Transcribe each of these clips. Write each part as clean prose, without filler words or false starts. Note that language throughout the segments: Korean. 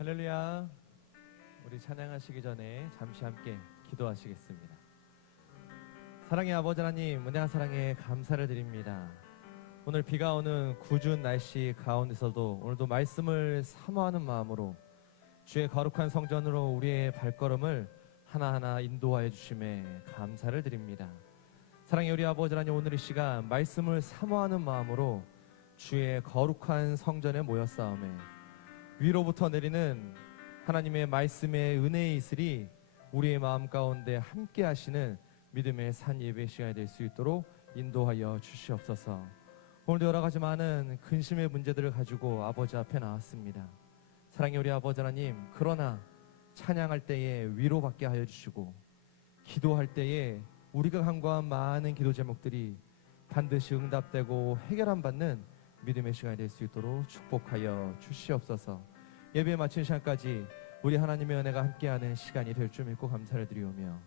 할렐루야. 우리 찬양하시기 전에 잠시 함께 기도하시겠습니다. 사랑의 아버지 하나님, 은혜와 사랑에 감사를 드립니다. 오늘 비가 오는 궂은 날씨 가운데서도 오늘도 말씀을 사모하는 마음으로 주의 거룩한 성전으로 우리의 발걸음을 하나하나 인도하여 주심에 감사를 드립니다. 사랑의 우리 아버지 하나님, 오늘 이 시간 말씀을 사모하는 마음으로 주의 거룩한 성전에 모였사오매 위로부터 내리는 하나님의 말씀의 은혜의 이슬이 우리의 마음 가운데 함께 하시는 믿음의 산 예배 시간이 될 수 있도록 인도하여 주시옵소서. 오늘도 여러 가지 많은 근심의 문제들을 가지고 아버지 앞에 나왔습니다. 사랑의 우리 아버지 하나님, 그러나 찬양할 때에 위로받게 하여 주시고 기도할 때에 우리가 간구한 많은 기도 제목들이 반드시 응답되고 해결함 받는 믿음의 시간이 될 수 있도록 축복하여 주시옵소서. 예배 마친 시간까지 우리 하나님의 은혜가 함께하는 시간이 될 줄 믿고 감사를 드리오며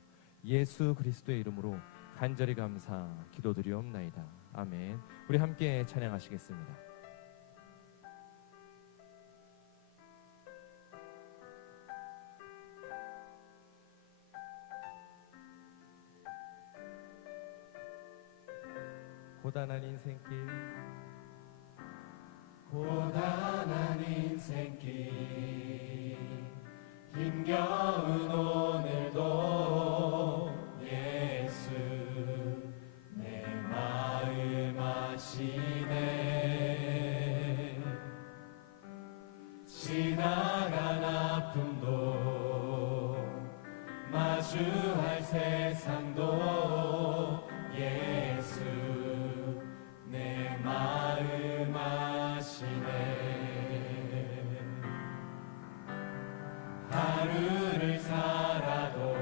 예수 그리스도의 이름으로 간절히 감사 기도드리옵나이다. 아멘. 우리 함께 찬양하시겠습니다. 고단한 인생길, 고단한 인생길, 힘겨운 오늘도 예수 내 마음 아시네. 지나간 아픔도 마주할 세상도 예수 내 마음 아시네. 하루를 살아도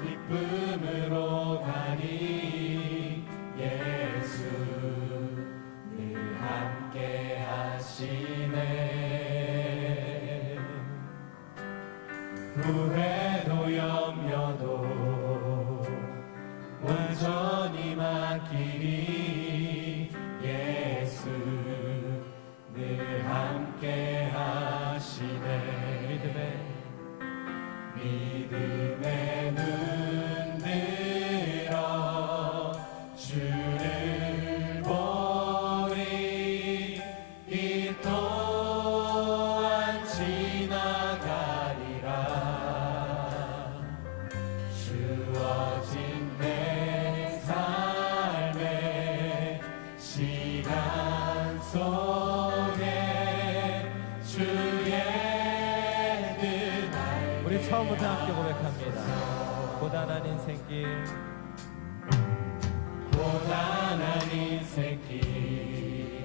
기쁨으로 가니 예수 늘 함께 하시네. 후회도 염려도 온전히 맡기니 예수 늘 함께 하시네. 믿음의 눈 들어 주를 보리. 이 또한 지나가리라. 주어진 내 삶의 시간 속에 주의 뜻 알게. 우리 처음부터 함께 고백합니다. 고단한 인생길, 고단한 인생길,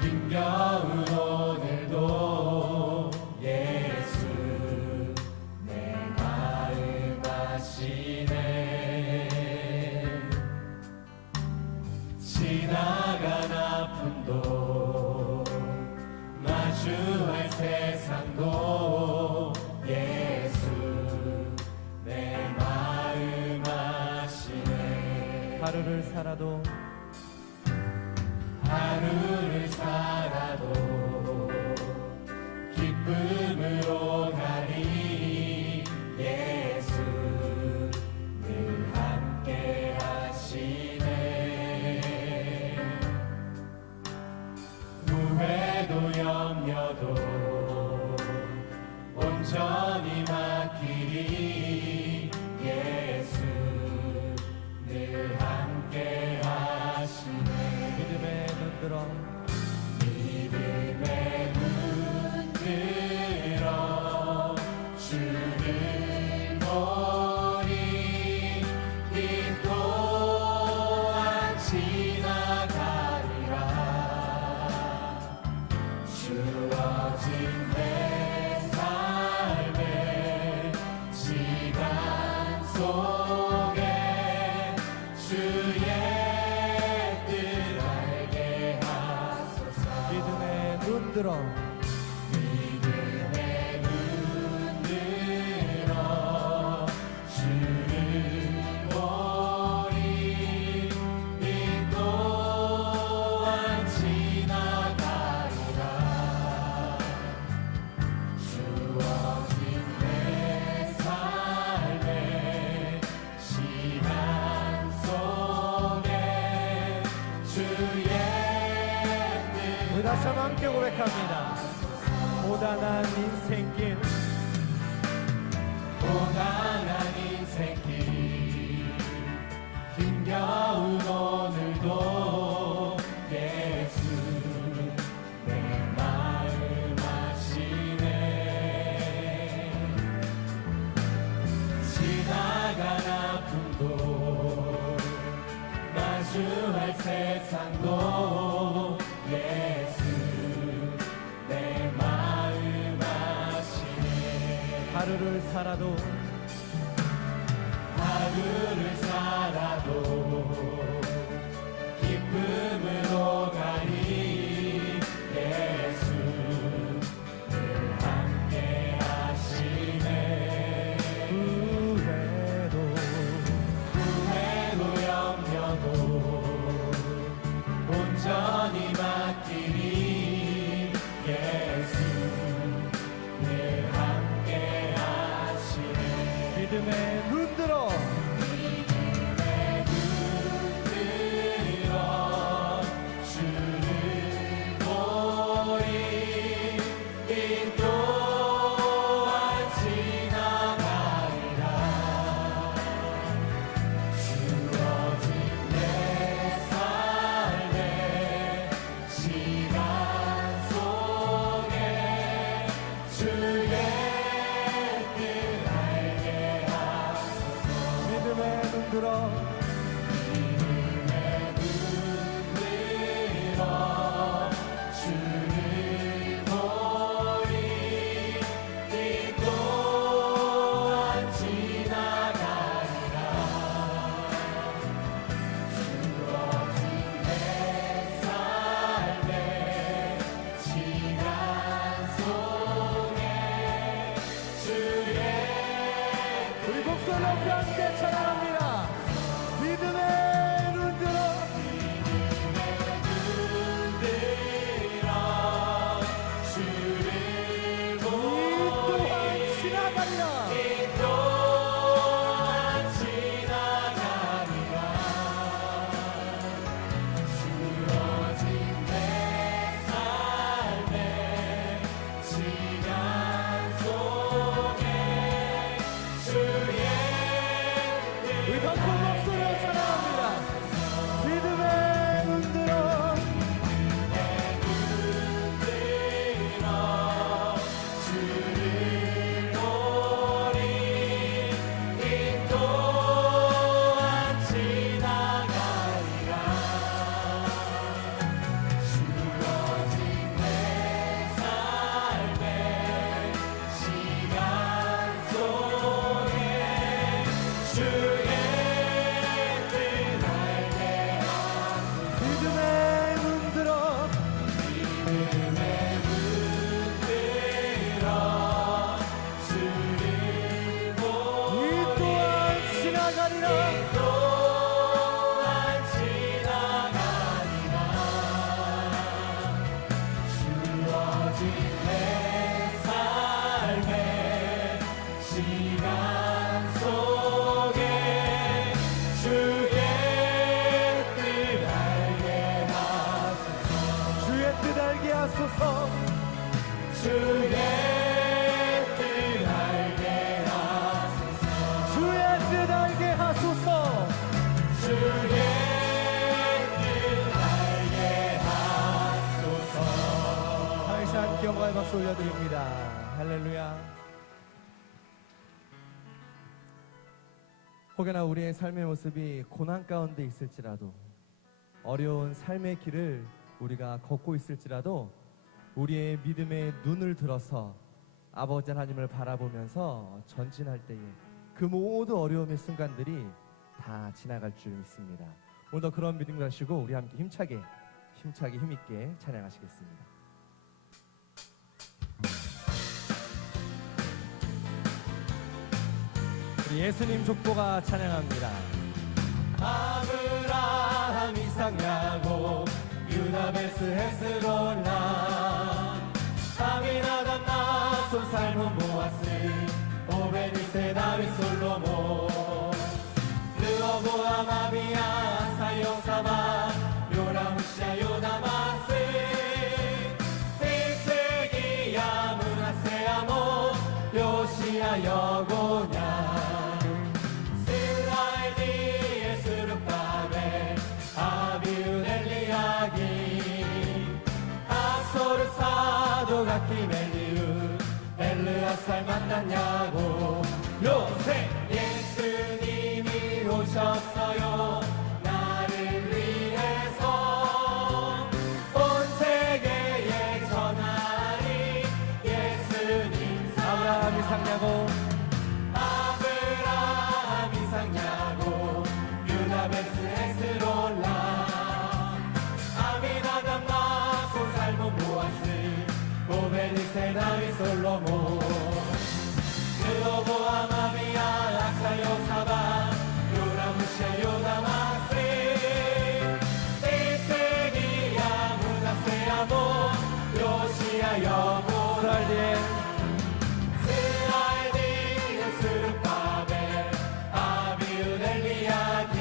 힘겨운 오늘도 예수 내 마음 아시네. 지나간 아픔도 마주할 세상도 예수 내 마음 아시네. 하루를 살아도 하루를 살아도 기쁨으로 가니 예수 늘 함께 하시네. 후회도 염려도 온전히 맡기니 예수 늘 함께 하시네. 믿음의 눈 들어 믿음의 눈 들어 주를 보리. 이 또한 지나가리라. 주어진 내 삶의 시간 속에 주의 뜻 알게 하소서. 믿음의 눈 들어 믿음의 눈 들어 주를 보리. 이 또한 지나가리라. 다시 한번 함께 고백합니다. 고단한 인생길, 고단한 인생길, 힘겨운 오늘도 예수 내 마음 아시네. 지나간 아픔도 마주할 세상도 예수 내 마음 아시네. 하루를 살아도 하루를 살아도 기쁨으로 가리. 예수 늘 함께 하시네. 후회도 염려도 온전히 맡기리. 예수 늘 함께 하시네. 믿음의 눈 들어 주를 보리. 이 또한 지나가리라. 주어진 내 삶의 시간 속에 주의 뜻 알게 하소서. 믿음의 눈 들어 주를 보리. 이 또한 지나가리라. 주어진 내 삶의 시간 속에 주의 우리 목소리 높이 함께 찬양합니다. 믿음의 눈 들어 주를 이 또한 지나가리라. 이 또한 지나가리라. 주어진 내 삶의 시간 속에 주의 우리 더 큰 목소리로 찬양합니다. 믿음의 눈 들어 주를 보리. 이 또한 지나가리라. 주어진 내 삶의 시간 속에 주의 뜻 알게 하소서. 믿음의 눈 들어 믿음의 눈 들어 주를 보리. 이 또한 지나가리라. 또한 지나가리라. 주어진 내 삶의 시간 속에 주의 뜻 알게 하소서. 주의 뜻 알게 하소서. 주의 뜻 알게 하소서. 주의 뜻 알게 하소서. 주의 뜻 알게 하소서. 다시 함께 영광의 박수 올려드립니다. 할렐루야. 혹여나 우리의 삶의 모습이 고난 가운데 있을지라도, 어려운 삶의 길을 우리가 걷고 있을지라도 우리의 믿음의 눈을 들어서 아버지 하나님을 바라보면서 전진할 때에 그 모든 어려움의 순간들이 다 지나갈 줄 믿습니다. 오늘도 그런 믿음 가지고 우리 함께 힘차게 힘있게 찬양하시겠습니다. 우리 예수님 족보가 찬양합니다. 아브라함 이삭 야곱 유다 베스 헤스론라 아미나답 나손 살몬 보아스 오벳 이세 다윗 솔로몬 르호보암 아비야 사용사마 요람 우시아 요다마스 요새 예수님이 오셨어요. 나를 위해서 온 세계에 전하리. 예수님 아브라함 이삭 야곱 아브라함 이삭 야곱 유다 베스 에스롤라 아미나답 나손 살몬 보아스 오베드세 다윗 솔로몬 르호보암 아비야 악사 요사박 요람 우시아 요다마스 이스기야 문하세 아몬 요시아 여몬 스알디엘 스알디엘 스룹바벨 아비웃 엘리야kim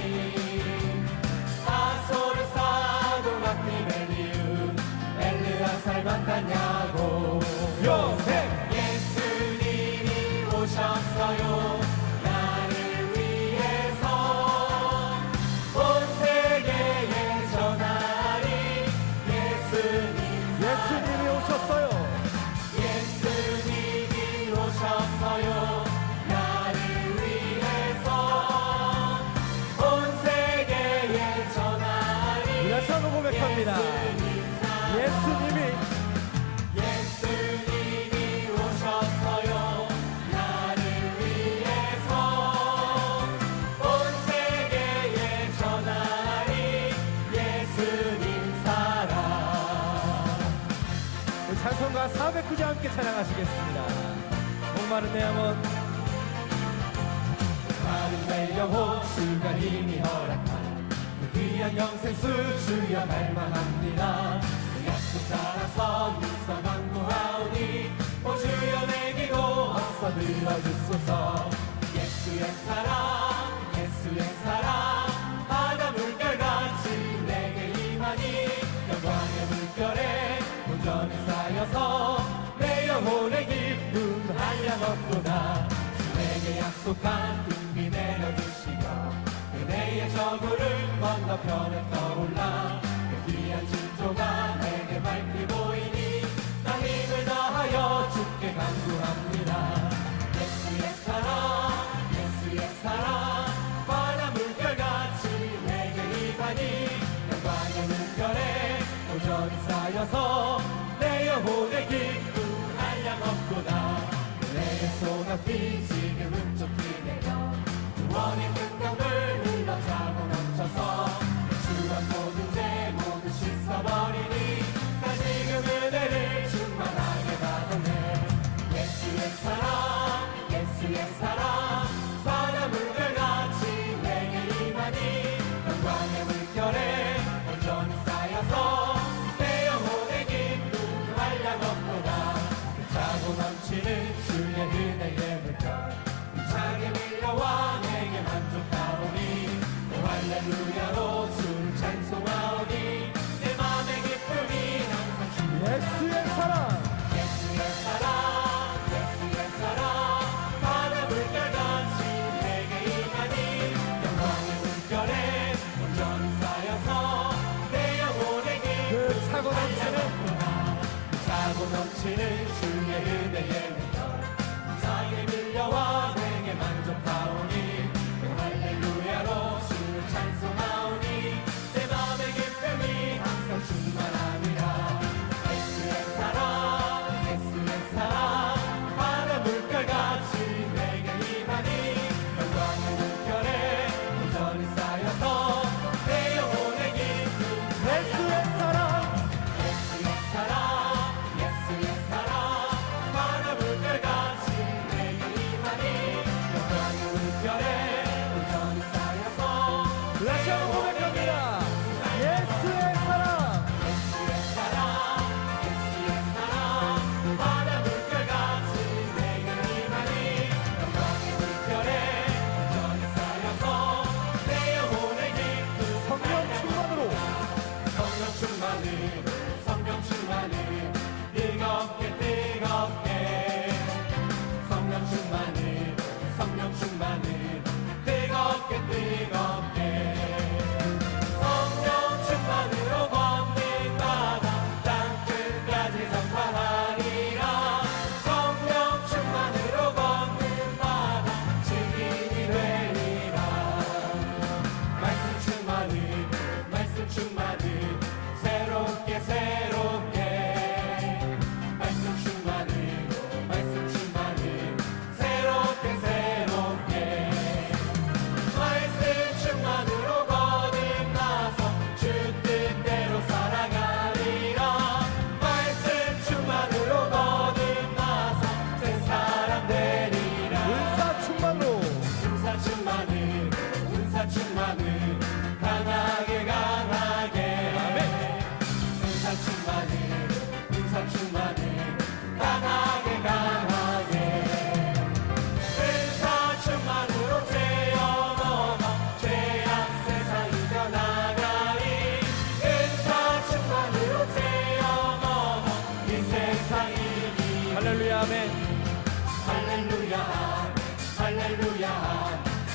아소르 사돈 아키멜리움 엘르아살 만탄야고 요셉 예수님이 오셨어요. 나를 위해서 온 세계에 전하리. 예수님이 오셨어요. 예수님이 오셨어요. 나를 위해서 온 세계에 전하리. 다시 한번 고백합니다. 예수님이 예수님이 오셨어요. 나를 위해서 온 세계에 전하리. 예수님 사랑. 우리 찬송가 409장 함께 찬양하시겠습니다. 목마른 내 영혼 마른 내 영혼 주가 힘이 허락한 그 귀한 영생수 주여 갈망합니다. 그 약속 따라서 일서 강구하오니 오 주여 내 기도 어서 들어주소서. 예수의 사랑 예수의 사랑 바다 물결같이 내게 임하니 영광의 물결에 온전히 쌓여서 내 영혼의 기쁨 한량없구나. 내게 약속한 등비 내려주시며 은혜의 저구를 건너편에 떠올라 그 귀한 징조가 내게 밝히 보이니 나 힘을 다하여 주께 간구합니다. 예수의 사랑 바다 물결같이 내게 임하니 영광의 물결에 온전히 쌓여서 내 영혼의 기쁨 한량없구나. 내 손앞이 지금은 쫓기네요. 구원의 능력을 흘러 차고 넘쳐서 주와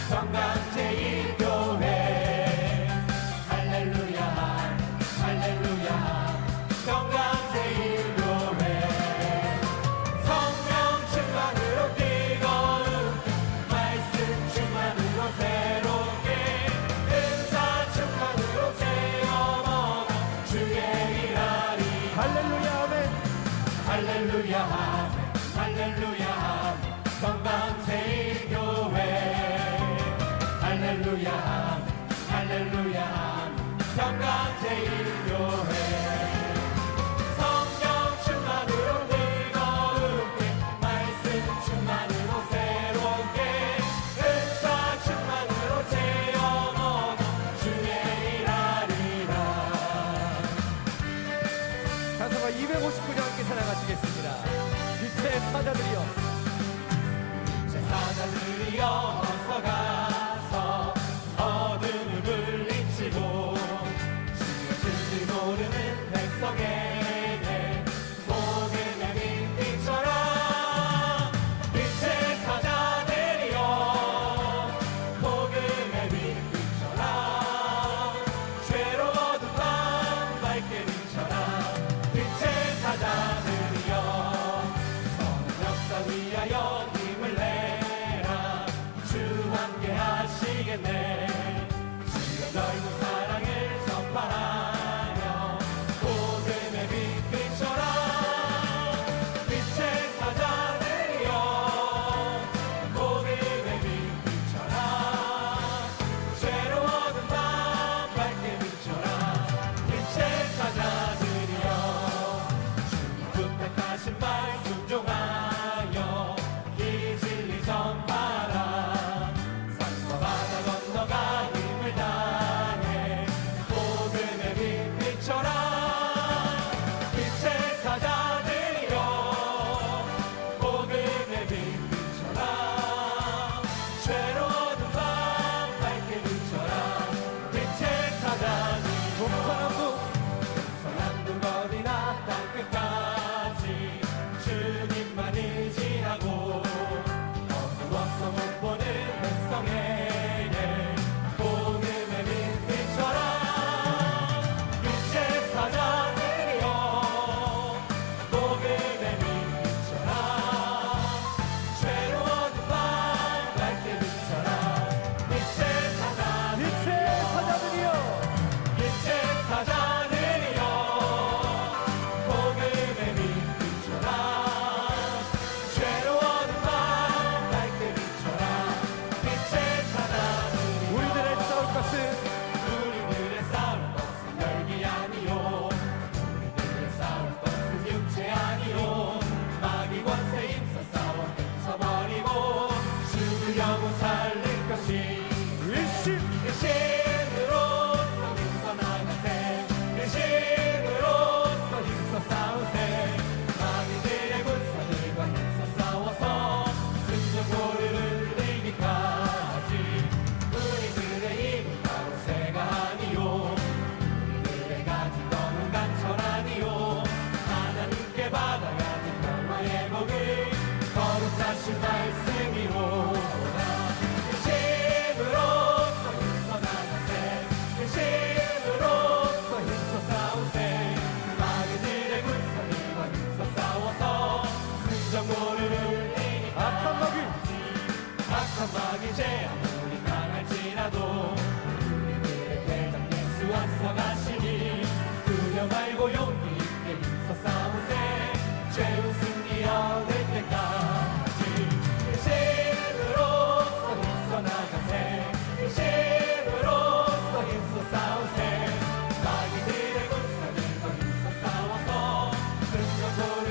평강제일교회 할렐루야 할렐루야 평강제일교회 성령 충만으로 뜨거운 말씀 충만으로 새롭게 은사 충만으로 체험하고 주의 일하리 할렐루야 아멘. 할렐루야 아멘 할렐루야 아멘 평강제일교회 할렐루야 아멘 할렐루야 아멘 평강제일교회 성령 충만으로 뜨거운게 말씀 충만으로 새롭게 은사 충만으로 체험하고 주의 일하리라 찬송가 259장 함께 찬양하시겠습니다. 빛의 사자들이여. 제사장들이여 어서 가서 어둠을 물리치고 지어질지 모르는 백성에게 복음의 빛 비춰라 빛의 사자들이여 복음의 빛 비춰라 죄로 어두운 밤 밝게 비춰라 빛의 사자들이여 선한 역사 위하여 힘을 내라 주 함께 하시겠네 주의 넓은 사랑을 전파하며 복음의 빛 비춰라 빛의 사자들이여 복음의 빛 비춰라 죄로 어두운 밤 밝게 비춰라 빛의 사자들이여 주님 부탁하신 말 순종하여 이 진리 전파라 산과 바다 건너가 힘을 다해 복음의 빛 비춰라 빛의 사자들이여 복음의 빛 비춰라 죄로 어두운 밤 밝게 비춰라 빛의 사자들이여 동서남북 어디나 땅끝까지 주님만 의지하고 어두워서 못 보는 백성에게 복음의 빛 비춰라 빛의 사자들이여 복음의 빛 비춰라 죄로 어두운 밤 밝게 비춰라 빛의 사자들 빛의 사자들이여. 빛의 사자들이여 복음의 빛 비춰라 죄로 어두운 밤 밝게 비춰라 빛의 사자들이여 우리들의 싸울 것은 우리들의 싸울 것은 혈기 아니요 우리들의 싸울 것은 육체 아니요 마귀 권세 힘써 싸워 헤쳐버리고 주 영혼 살릴 것이 일심. 일심으로써 힘써 나가세 일심으로써 힘써 싸우세 마귀들의 군사들과 힘써 싸워서 승전고를 이기까지 우리들의 힘은 바로 새가 아니요 우리들의 가진 검은 강철 아니요 하나님께 받아가진 평화의 복을 거룩하신 말씀이로다 힘으로써 힘써 나가세 힘으로써 힘써 싸우세 마귀들의 군사들과 힘써 싸워서 승전고를 악한 마귀. 악한 마귀 죄 아무리 강할지라도 우리들의 대장 예수 앞서가시니 두려 말고 용기 있게 힘써 싸우세 죄의 승리 얻을 때까지 힘으로써 힘써 나가세 힘으로써 힘써 싸우세 마귀들의 군사들과 힘써 싸워서 승전고를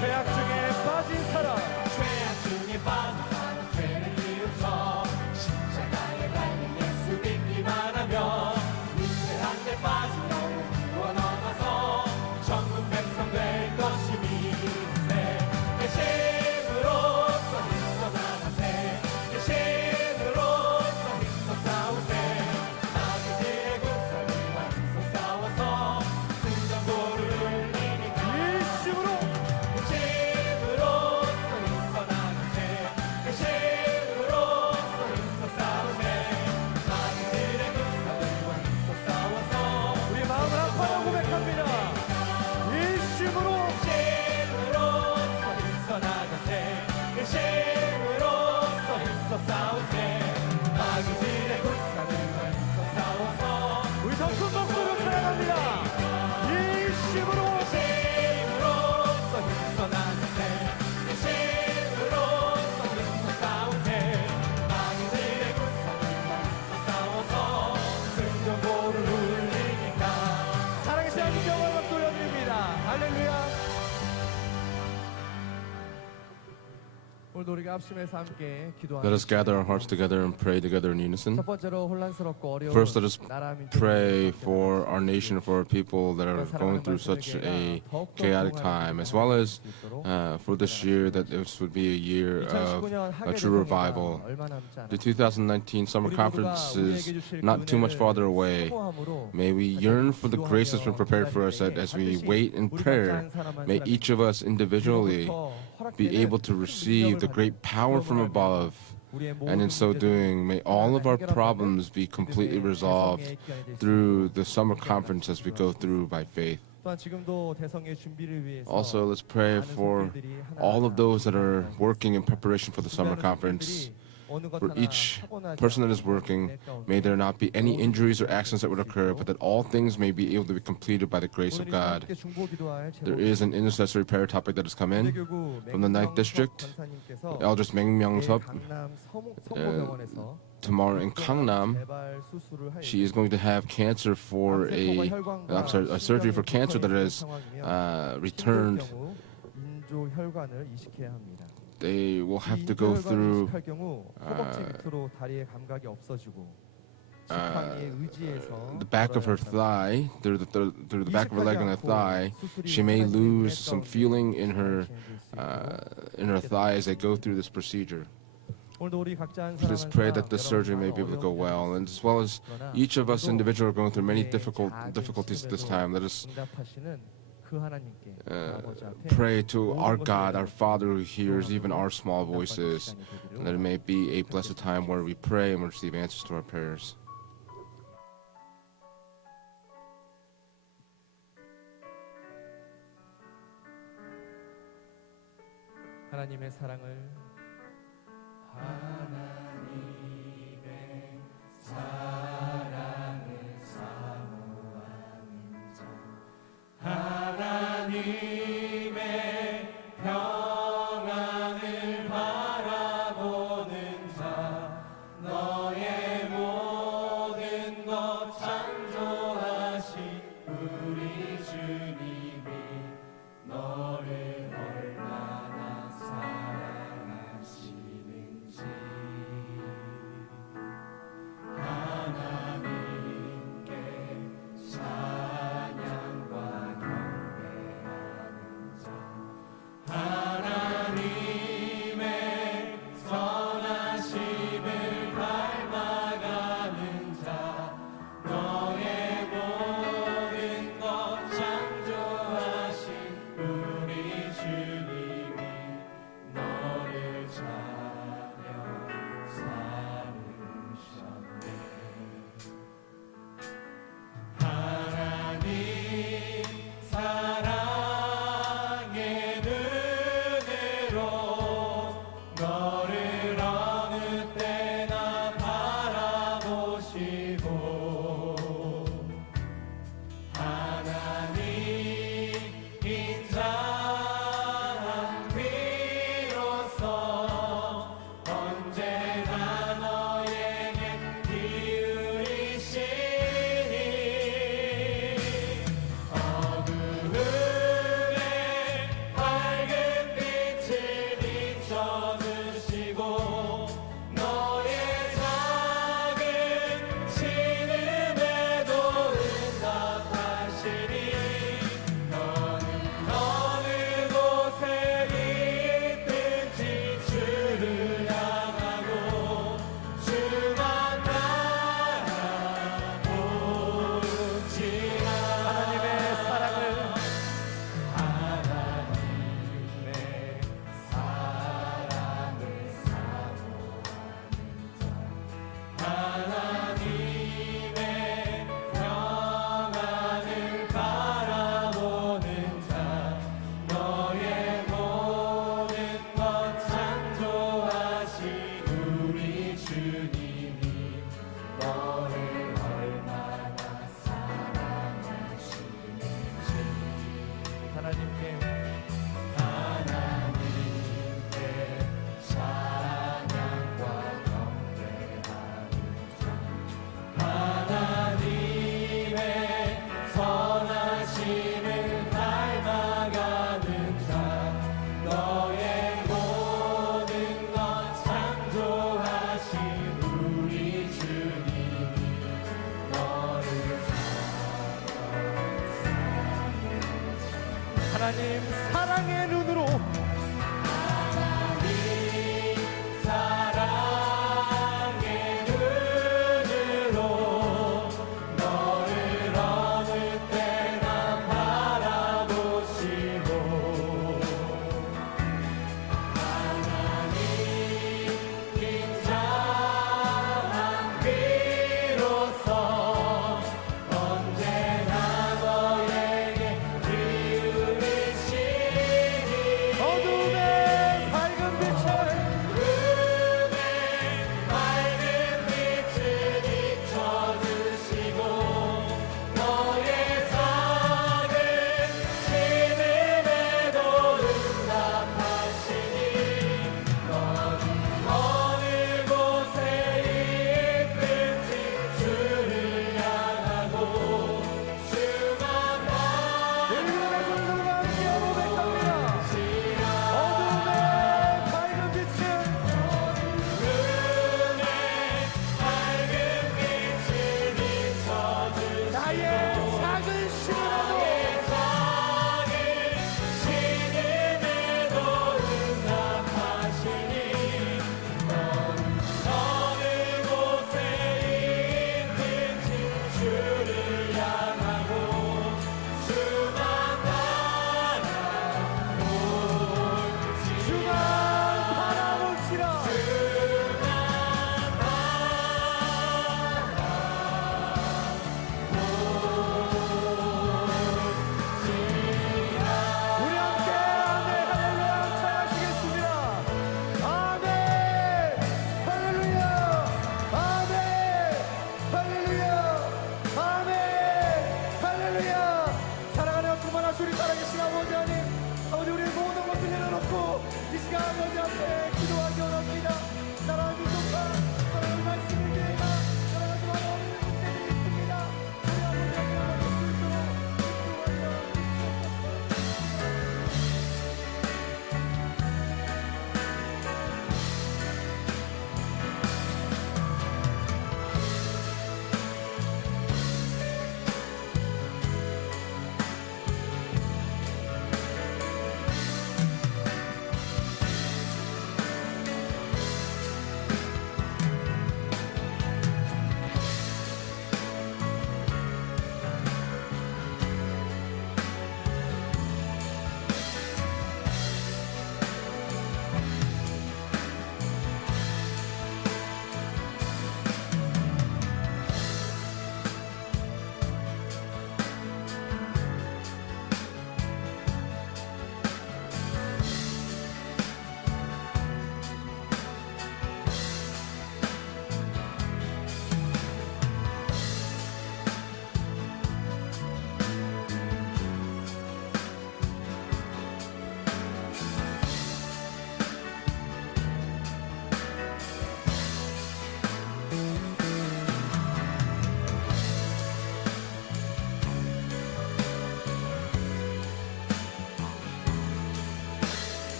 죄악 중에 빠진 사람. 죄악 중에 빠진 사람 죄를 이웃쳐 십자가에 달린 예수 믿기만 하면 위태한 데 빠진 합심해서 함께 Let us gather our hearts 기도하겠습니다. together and pray together in unison. 첫 번째로 혼란스럽고 어려운 First, let us 나라 민족을 pray 위해서 for our nation, for our people that are going through such a chaotic time, as well as for this year, that this would be a year of a true revival. The 2019 summer conference is not too much farther away. May we yearn for the grace that's been prepared for us, that as we wait in prayer, may each of us individually be able to receive the great power from above. And in so doing, may all of our problems be completely resolved through the summer conference as we go through by faith. Also, let's pray for all of those that are working in preparation for the summer conference. For each person that is working, may there not be any injuries or accidents that would occur, but that all things may be able to be completed by the grace of God. There is an intercessory prayer topic that has come in from the 9th District. Elders Meng Myung-sup, tomorrow in Gangnam, she is going to have cancer for a surgery for cancer that has returned. They will have to go through the back of her thigh, through the back of her leg and her thigh. She may lose some feeling in her thigh as they go through this procedure. Let us pray that the surgery may be able to go well, and as well as each of us individually are going through many difficulties at this time. Let us pray to our God, our Father who hears even our small voices, and that it may be a blessed time where we pray and we receive answers to our prayers. 하나님의 사랑을 하나님의 평안을 바라보는 자 너의 모든 것 창조하신 우리 주님이 너를 얼마나 사랑하시는지 하나님 사랑의 눈으로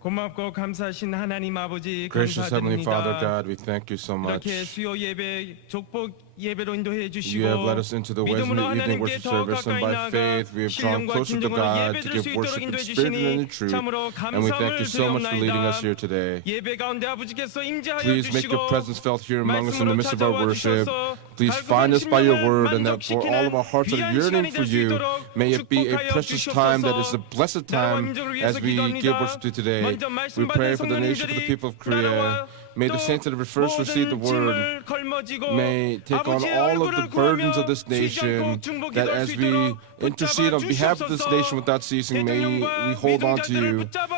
고맙고 감사하신 하나님 아버지 Gracious Heavenly Father 감사드립니다. God, we thank you so much. 이렇게 수요 예배 족복 예배로 인도해 You have 주시고 led us into the ways of 믿음으로 the evening 하나님께 worship 더 service, and 가까이 by 나아가 faith we have drawn 신령과 closer to 진정으로 God to 예배드릴 수 give 있도록 worship in 인도해 spirit and in 주시니 truth. 참으로 And we thank you so much for leading us here 감사함을 today. 예배 가운데 아버지께서 임재하여 Please make your 주시고 presence felt here among us in the 말씀으로 midst of our 찾아와 worship. 주셔서 Please 밝은 find us by your 심령을 word, and that for all of our hearts that are 만족시키는 yearning 귀한 for 시간이 될 수 you, 있도록 may it be a 축복하여 precious time that is a 주시옵소서. blessed 나라와 time 민족을 위해서 as we give 기도합니다. worship to today. 먼저 말씀 We pray 받은 for the nation, for the 성도님들이 people of Korea. 나라와 May the 또 saints that have first received the 모든 word 짐을 걸머지고 may take on 아버지의 all of 얼굴을 the burdens 구하며 of this 쉬지 않고 nation, 중보 that 기도할 as 수 we 있도록 intercede on behalf of this nation 붙잡아 without ceasing, may we hold on to you.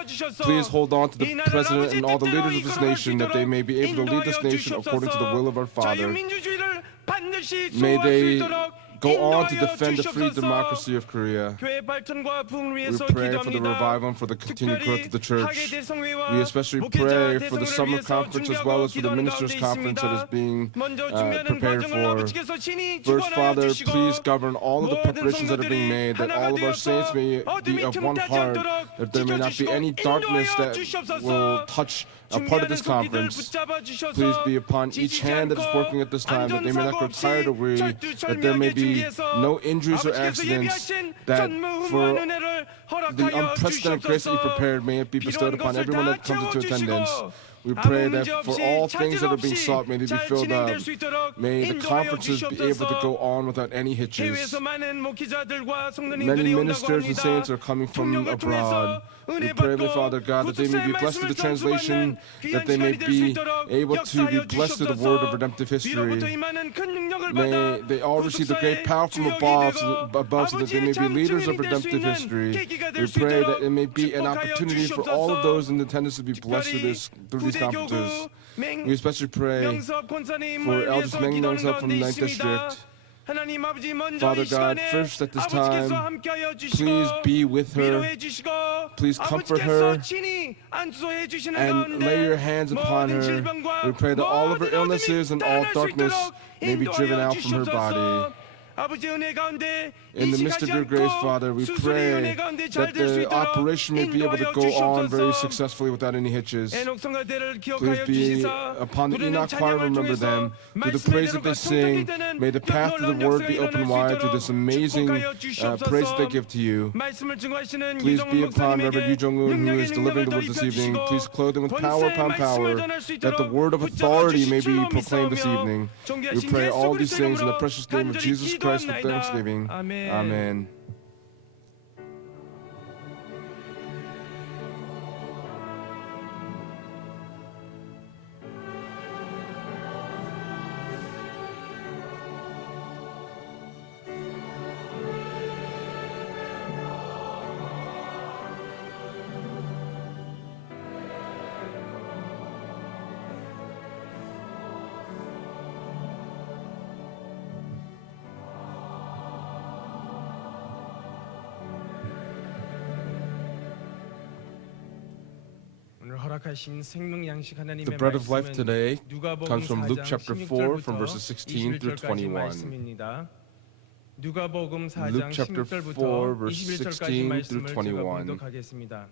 주셔서 Please hold on to the 이 나라를 president and all the 아버지 leaders of this 뜻대로 nation, that they may be able to lead this 인도하여 nation according to the will of our Father. 자유민주주의를 반드시 May 수호할 수 they 있도록 go on to 인도하여 defend the free 주시옵소서. democracy of Korea. 교회 발전과 부흥을 We 위해서 pray for the 기도합니다. revival and for the continued growth of the church. 하계 대성회와 We especially 목회자 pray for the 대성회를 summer 위해서 conference as 준비하고 well as for the 기도하는 ministers' 가운데 conference that is 있습니다. being 먼저 준비하는 prepared 과정을 for. 아버지께서 친히 First, 주관하여 Father, 주시고 please govern all of the 모든 preparations that are being 성도들이 made, that 하나가 all of our saints 되어서 may be 어둠이 of one 틈타지 heart, 않도록 that there may not be 지켜주시고 any darkness 인도하여 that 주시옵소서. will touch a part of this 준비하는 손길들 conference. 붙잡아 주셔서 Please be upon each 지치지 hand that is 않고 working at this time, that they may not grow 안전사고 tired or 없이 weary, that there may 철두철미하게 be 준비해서 no injuries or 아버지께서 accidents, 예비하신 that 전무후무한 for 은혜를 the 허락하여 unprecedented grace that you 주시옵소서. prepared, may it be bestowed 필요한 upon 것을 everyone 다 that comes into attendance. 채워주시고 We pray 아무 that 문제 for 없이 all things that are being 차질 sought, may they be 잘 filled up. 진행될 수 있도록 May the 인도하여 conferences be able to go 주시옵소서. on without any hitches. 해외에서 많은 목회자들과 Many 성도님들이 온다고 ministers and 합니다. saints are coming from 통역을 통해서 abroad. 은혜 We pray, 받고 Father God, that they may be 구속사의 blessed through the 말씀을 translation, 전수받는 that 귀한 they may 시간이 될 수 be 있도록 able to be 역사하여 blessed through the word of 주시옵소서. redemptive 위로부터 history. 임하는 큰 능력을 May 받아 they all receive the great power from 구속사의 above, 주역이 so that they may 되고 be leaders of 아버지의 참 redemptive 증인이 될 수 history. 있는 계기가 We 될 수 pray 있도록 that it may be an 축복하여 opportunity for all of 주시옵소서. those in attendance to be blessed through these conferences. We especially pray 명섭 권사님을 for 위해서 Elders Meng 기도하는 Young-sub from 가운데 the 9th 있습니다. District. 하나님 아버지 먼저 Father 이 God, 시간에 first at this 아버지께서 time, 함께하여 주시고 please be with her. 위로해 주시고 Please comfort 아버지께서 her 친히 안수해 주시는 and 가운데 lay your hands upon 모든 her. 질병과 We pray that all of her 모든 illnesses and all 어둠이 darkness 떠날 수 may be 있도록 driven 인도하여 out from her 주시옵소서. body. 아버지 은혜 가운데 In the midst of your grace, Father, we pray that the operation may be able to go on very successfully without any hitches. 에녹 성가대를 Please 기억하여 be 주시사 upon the 부르는 Enoch choir, 찬양을 remember 통해서 them. Through the praise that they sing, may the path to the word be open wide through this amazing praise that they give to you. 말씀을 증거하시는 Please be 유정훈 upon Reverend Yu 목사님에게 Jong-un, who 능력의 is delivering the word this evening. Please clothe him with power upon power, that the word of authority may be proclaimed this evening. We pray all these things in the precious name of Jesus Christ with thanksgiving. Amen. 오늘 허락하신 생명 양식 하나님의 The bread of life 말씀은 today 누가복음 comes from Luke 4장 chapter 4 from 16절부터 verses 16 through 21절까지 21. 말씀입니다. 누가복음 4장 Luke chapter 16절부터 4 verse 21절까지 16 말씀을 through 제가 21. 봉독하겠습니다.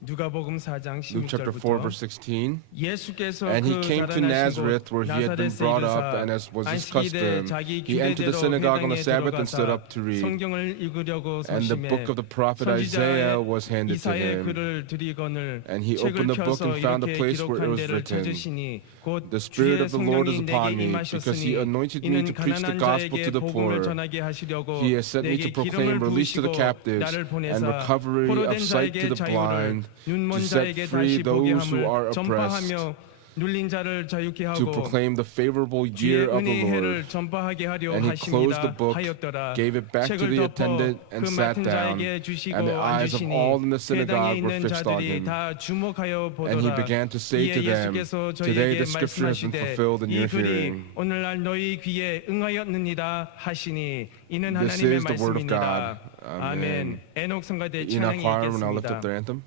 누가복음 4장 Luke chapter 4 16절부터 verse 16. 예수께서 And he 그 came to 자라나신 Nazareth, where 곳 he had been 나사렛에 brought up, 이르사 and as was his 안식일에 custom, 자기 he entered the 규례대로 synagogue on the 회당에 Sabbath and stood 들어가사 up to read. 성경을 읽으려고 And the 서심해 book of the prophet Isaiah was handed to 이사의 him. 글을 들이거늘 And he 책을 opened the book 펴서 and found a 이렇게 place where it 기록한 was 데를 written, 찾으시니 곧 The Spirit 주의 of the Lord is 성령이 upon 내게 me, because he 임하셨으니 anointed me 이는 to preach the 가난한 gospel to 자에게 the 복음을 poor. 전하게 하시려고 He has sent me to 내게 proclaim 기름을 release to the 부으시고 captives 나를 and 보내사 recovery of 포로된 sight 자에게 to the 자유를 blind, 눈먼 to set 자에게 free 다시 보게 those who are 함을 oppressed, 전파하며 눌린 자를 자유케 to 하고 proclaim the favorable 주의 year of the 은혜의 Lord. 해를 전파하게 하려 And he closed the 하십니다 book, 하였더라. gave it back to 책을 the 덮어 attendant, and 그 sat 맡은 down. 자에게 주시고 And the eyes of 앉으시니 all in the 회당에 synagogue were 있는 fixed on 자들이 him. 다 주목하여 And he 보더라. began to say 이에 to them, 예수께서 Today 저희에게 the scripture has been 말씀하시되 fulfilled in 이 your 글이 hearing. 오늘날 너희 귀에 응하였느니라 하시니 이는 This 하나님의 is the word of God. 말씀입니다. Amen. 아멘. 에녹 성가대 The Enoch 찬양이 choir will now lift up 있겠습니다. their anthem.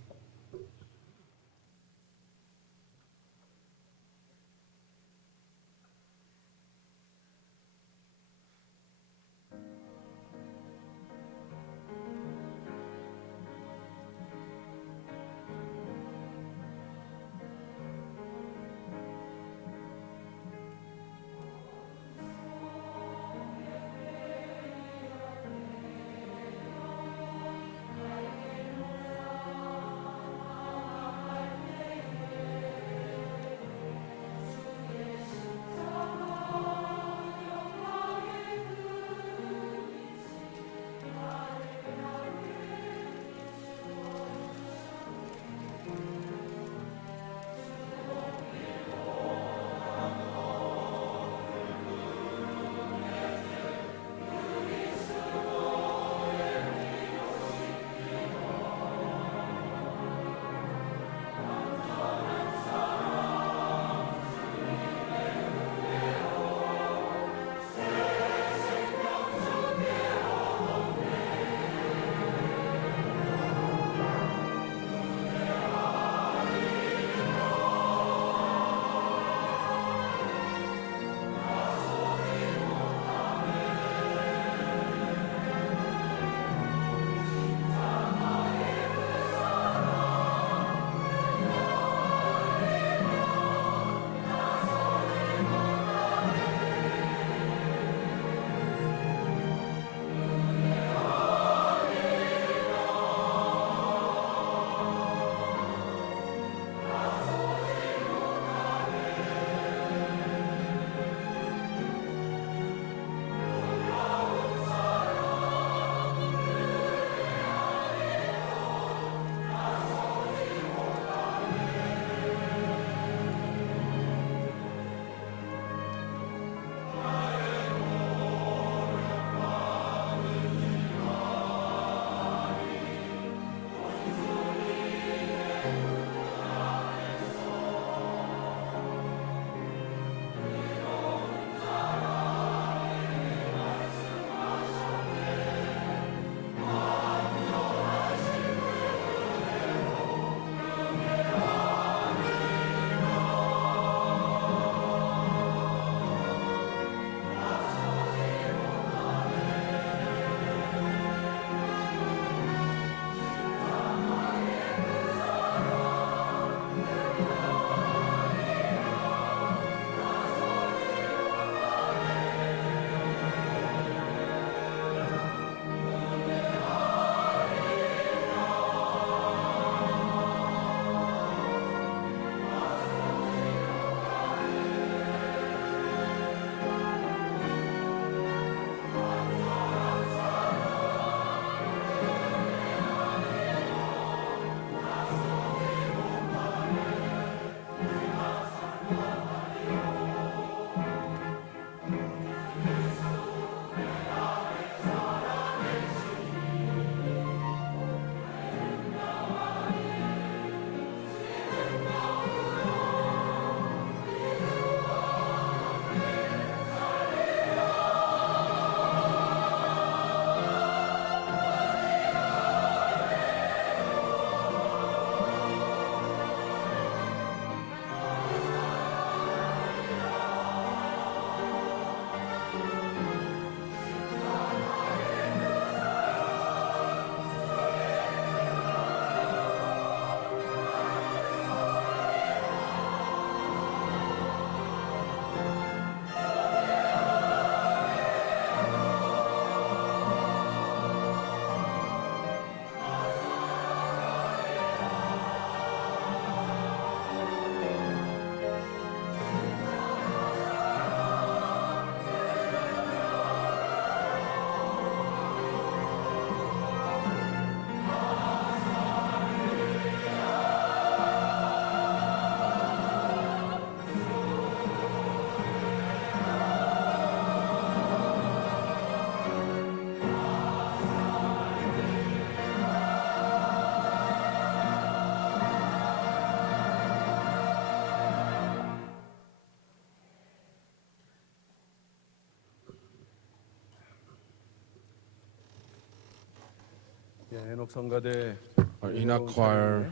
Our Enoch choir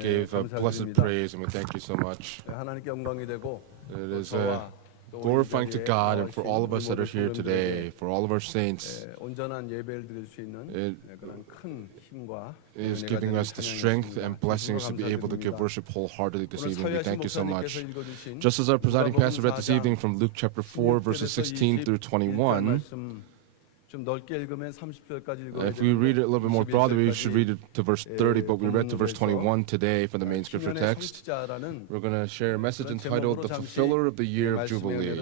gave a blessed praise, and we thank you so much. 하나님께 영광이 되고 It is glorifying to God and for all of us that are here today, for all of our saints. 온전한 예배를 드릴 수 있는 It 그런 큰 힘과 is giving us the strength and blessings to be able to give worship wholeheartedly this evening. We thank you so much. Just as our presiding pastor read this evening from Luke chapter 4, verses 16 through 21, 좀 넓게 읽으면 30절까지 읽어야 if we read it a little bit more broadly, we should read it to verse 30, but we read to verse 21 today for the main scripture text. We're going to share a message entitled The Fulfiller of the Year of Jubilee.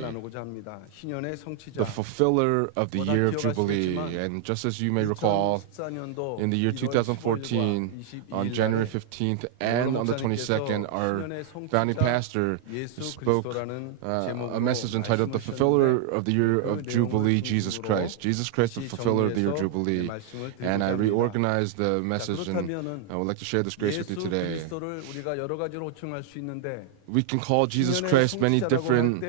The Fulfiller of the Year of Jubilee. And just as you may recall, in the year 2014, on January 15th and on the 22nd, our founding pastor spoke a message entitled The Fulfiller of the Year of Jubilee, Jesus Christ. Jesus Christ, the fulfiller of the year of Jubilee. And I reorganized the message, and I would like to share this grace with you today. We can call Jesus Christ many different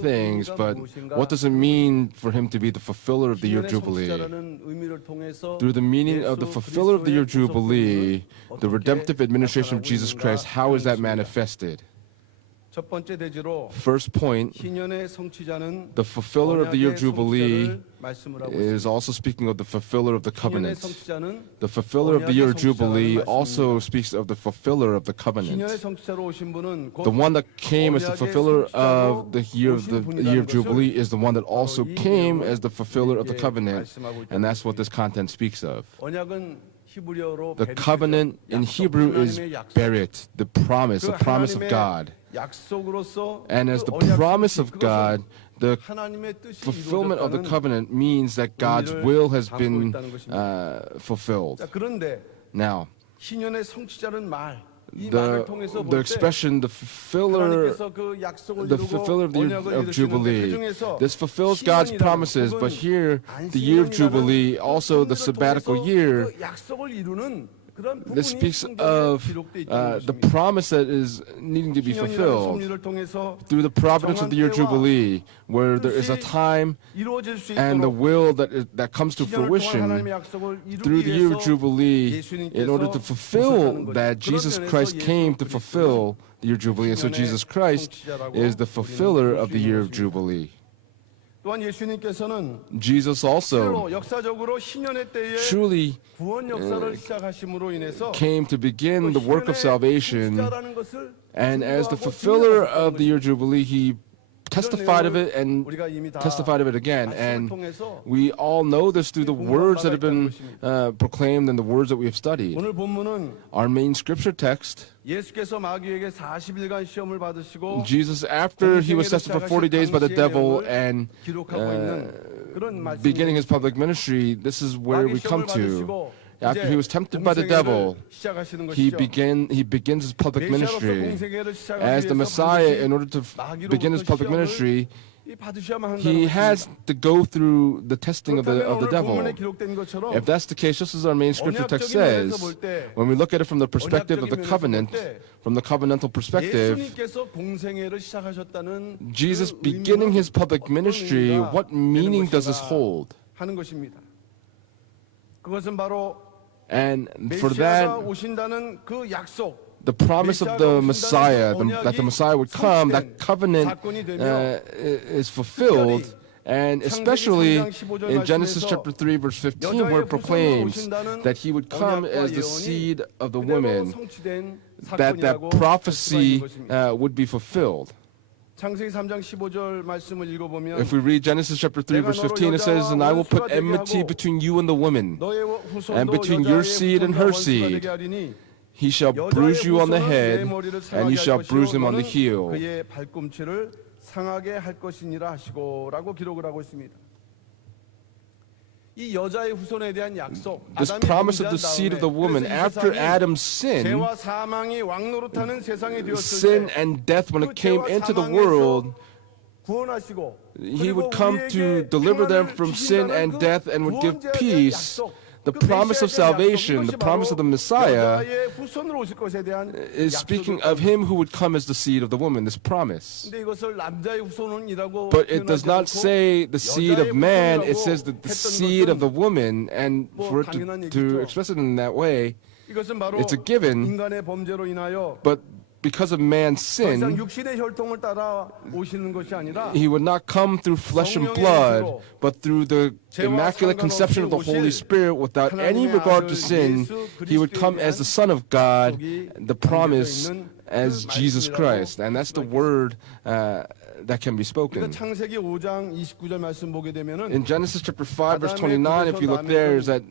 things, but what does it mean for him to be the fulfiller of the year of Jubilee? Through the meaning of the fulfiller of the year of Jubilee, the redemptive administration of Jesus Christ, how is that manifested? First point, the fulfiller of the year of Jubilee is also speaking of the fulfiller of the covenant. The fulfiller of the year of Jubilee also speaks of the fulfiller of the covenant. The one that came as the fulfiller of the year of Jubilee is the one that also came as the fulfiller of the covenant, and that's what this content speaks of. The covenant in Hebrew is berit, the promise of God. And as the promise of God, the fulfillment of the covenant means that God's will has been fulfilled. Now, the expression, the fulfiller of the year of Jubilee, this fulfills God's promises, but here, the year of Jubilee, also the sabbatical year, this speaks of the promise that is needing to be fulfilled through the providence of the year of Jubilee, where there is a time and the will that comes to fruition through the year of Jubilee in order to fulfill that. Jesus Christ came to fulfill the year of Jubilee, and so Jesus Christ is the fulfiller of the year of Jubilee. Jesus also truly came to begin the work of salvation, and as the fulfiller of the year of Jubilee, he testified of it and testified of it again. And we all know this through the words that have been proclaimed and the words that we have studied. Our main scripture text, Jesus, after he was tested for 40 days by the devil and beginning his public ministry, this is where we come to. After he was tempted by the devil, he begins his public ministry. As the Messiah, in order to begin his public ministry, he has to go through the testing of the devil. If that's the case, just as our main scripture text says, when we look at it from the perspective of the covenant, from the covenantal perspective, Jesus beginning his public ministry, what meaning does this hold? And for that, the promise of the Messiah, that the Messiah would come, that covenant is fulfilled. And especially in Genesis chapter 3, verse 15, where it proclaims that he would come as the seed of the woman, that prophecy would be fulfilled. If we read Genesis chapter 3, verse 15, it says, "And I will put enmity between you and the woman, and between your seed and her seed. He shall bruise you on the head, and you shall bruise him on the heel." This promise of the seed of the woman, after Adam's sin and death, when it came into the world, he would come to deliver them from sin and death and would give peace. The promise of salvation, the promise of the Messiah, 여자의 후손으로 오실 것에 대한 is speaking of him who would come as the seed of the woman, this promise. 근데 이것을 남자의 후손이라고 But it does not 표현하지 않고 say the seed of man, it says that the 했던 seed of the 것은 woman, and for it 당연한 to 얘기죠. express it in that way, 이것은 바로 it's a given, 인간의 범죄로 인하여 but because of man's 더 이상 sin, 육신의 혈통을 따라 오시는 것이 아니라 he would not come through flesh and blood, but through the immaculate conception of the Holy Spirit without any regard to sin. He would come as the Son of God, the promise as Jesus Christ. And that's the word that can be 그러니까 spoken. 창세기 5장 29절 말씀 보게 되면은 In Genesis chapter 5, verse 29, if you look there, is that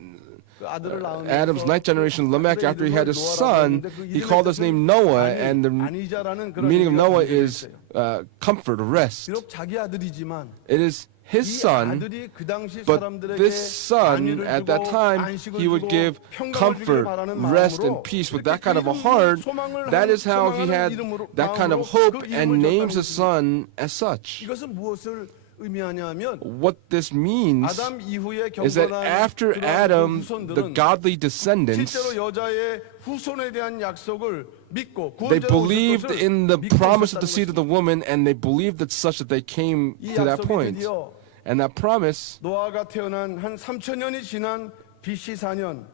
그 아들을 낳으면서 Adam's ninth generation, Lamech, after he had his son, he called his name Noah, and the 아니자라는 그런 meaning of 얘기가 Noah 담겨 is 있어요. comfort or rest. 비록 자기 아들이지만 It is his 이 son, 아들이 그 당시 but 사람들에게 this son, 안위를 at that 주고 time, 안식을 he would 주고 give 평강을 주기를 comfort, 바라는 rest, 마음으로 and peace with 이렇게 that kind of a 그 heart. 소망을 That 하는 is how he 소망하는 had 이름으로- that kind of 마음으로 hope 그 and 이름을 names 줬다는 his son as such. 이것은 무엇을 의미하냐면 What this means 아담 이후에 is that 경건한 after 그러한 Adam, 그 the 후손들은 godly descendants, 실제로 여자의 후손에 대한 약속을 믿고 they 구원자로 오실 believed 것을 in the 믿고 promise of the 있었다는 seed of the 것입니다. woman, and they believed it such that they came 이 to that 약속이 point. 드디어 And that promise, 노아가 태어난 한 3,000년이 지난 BC 4년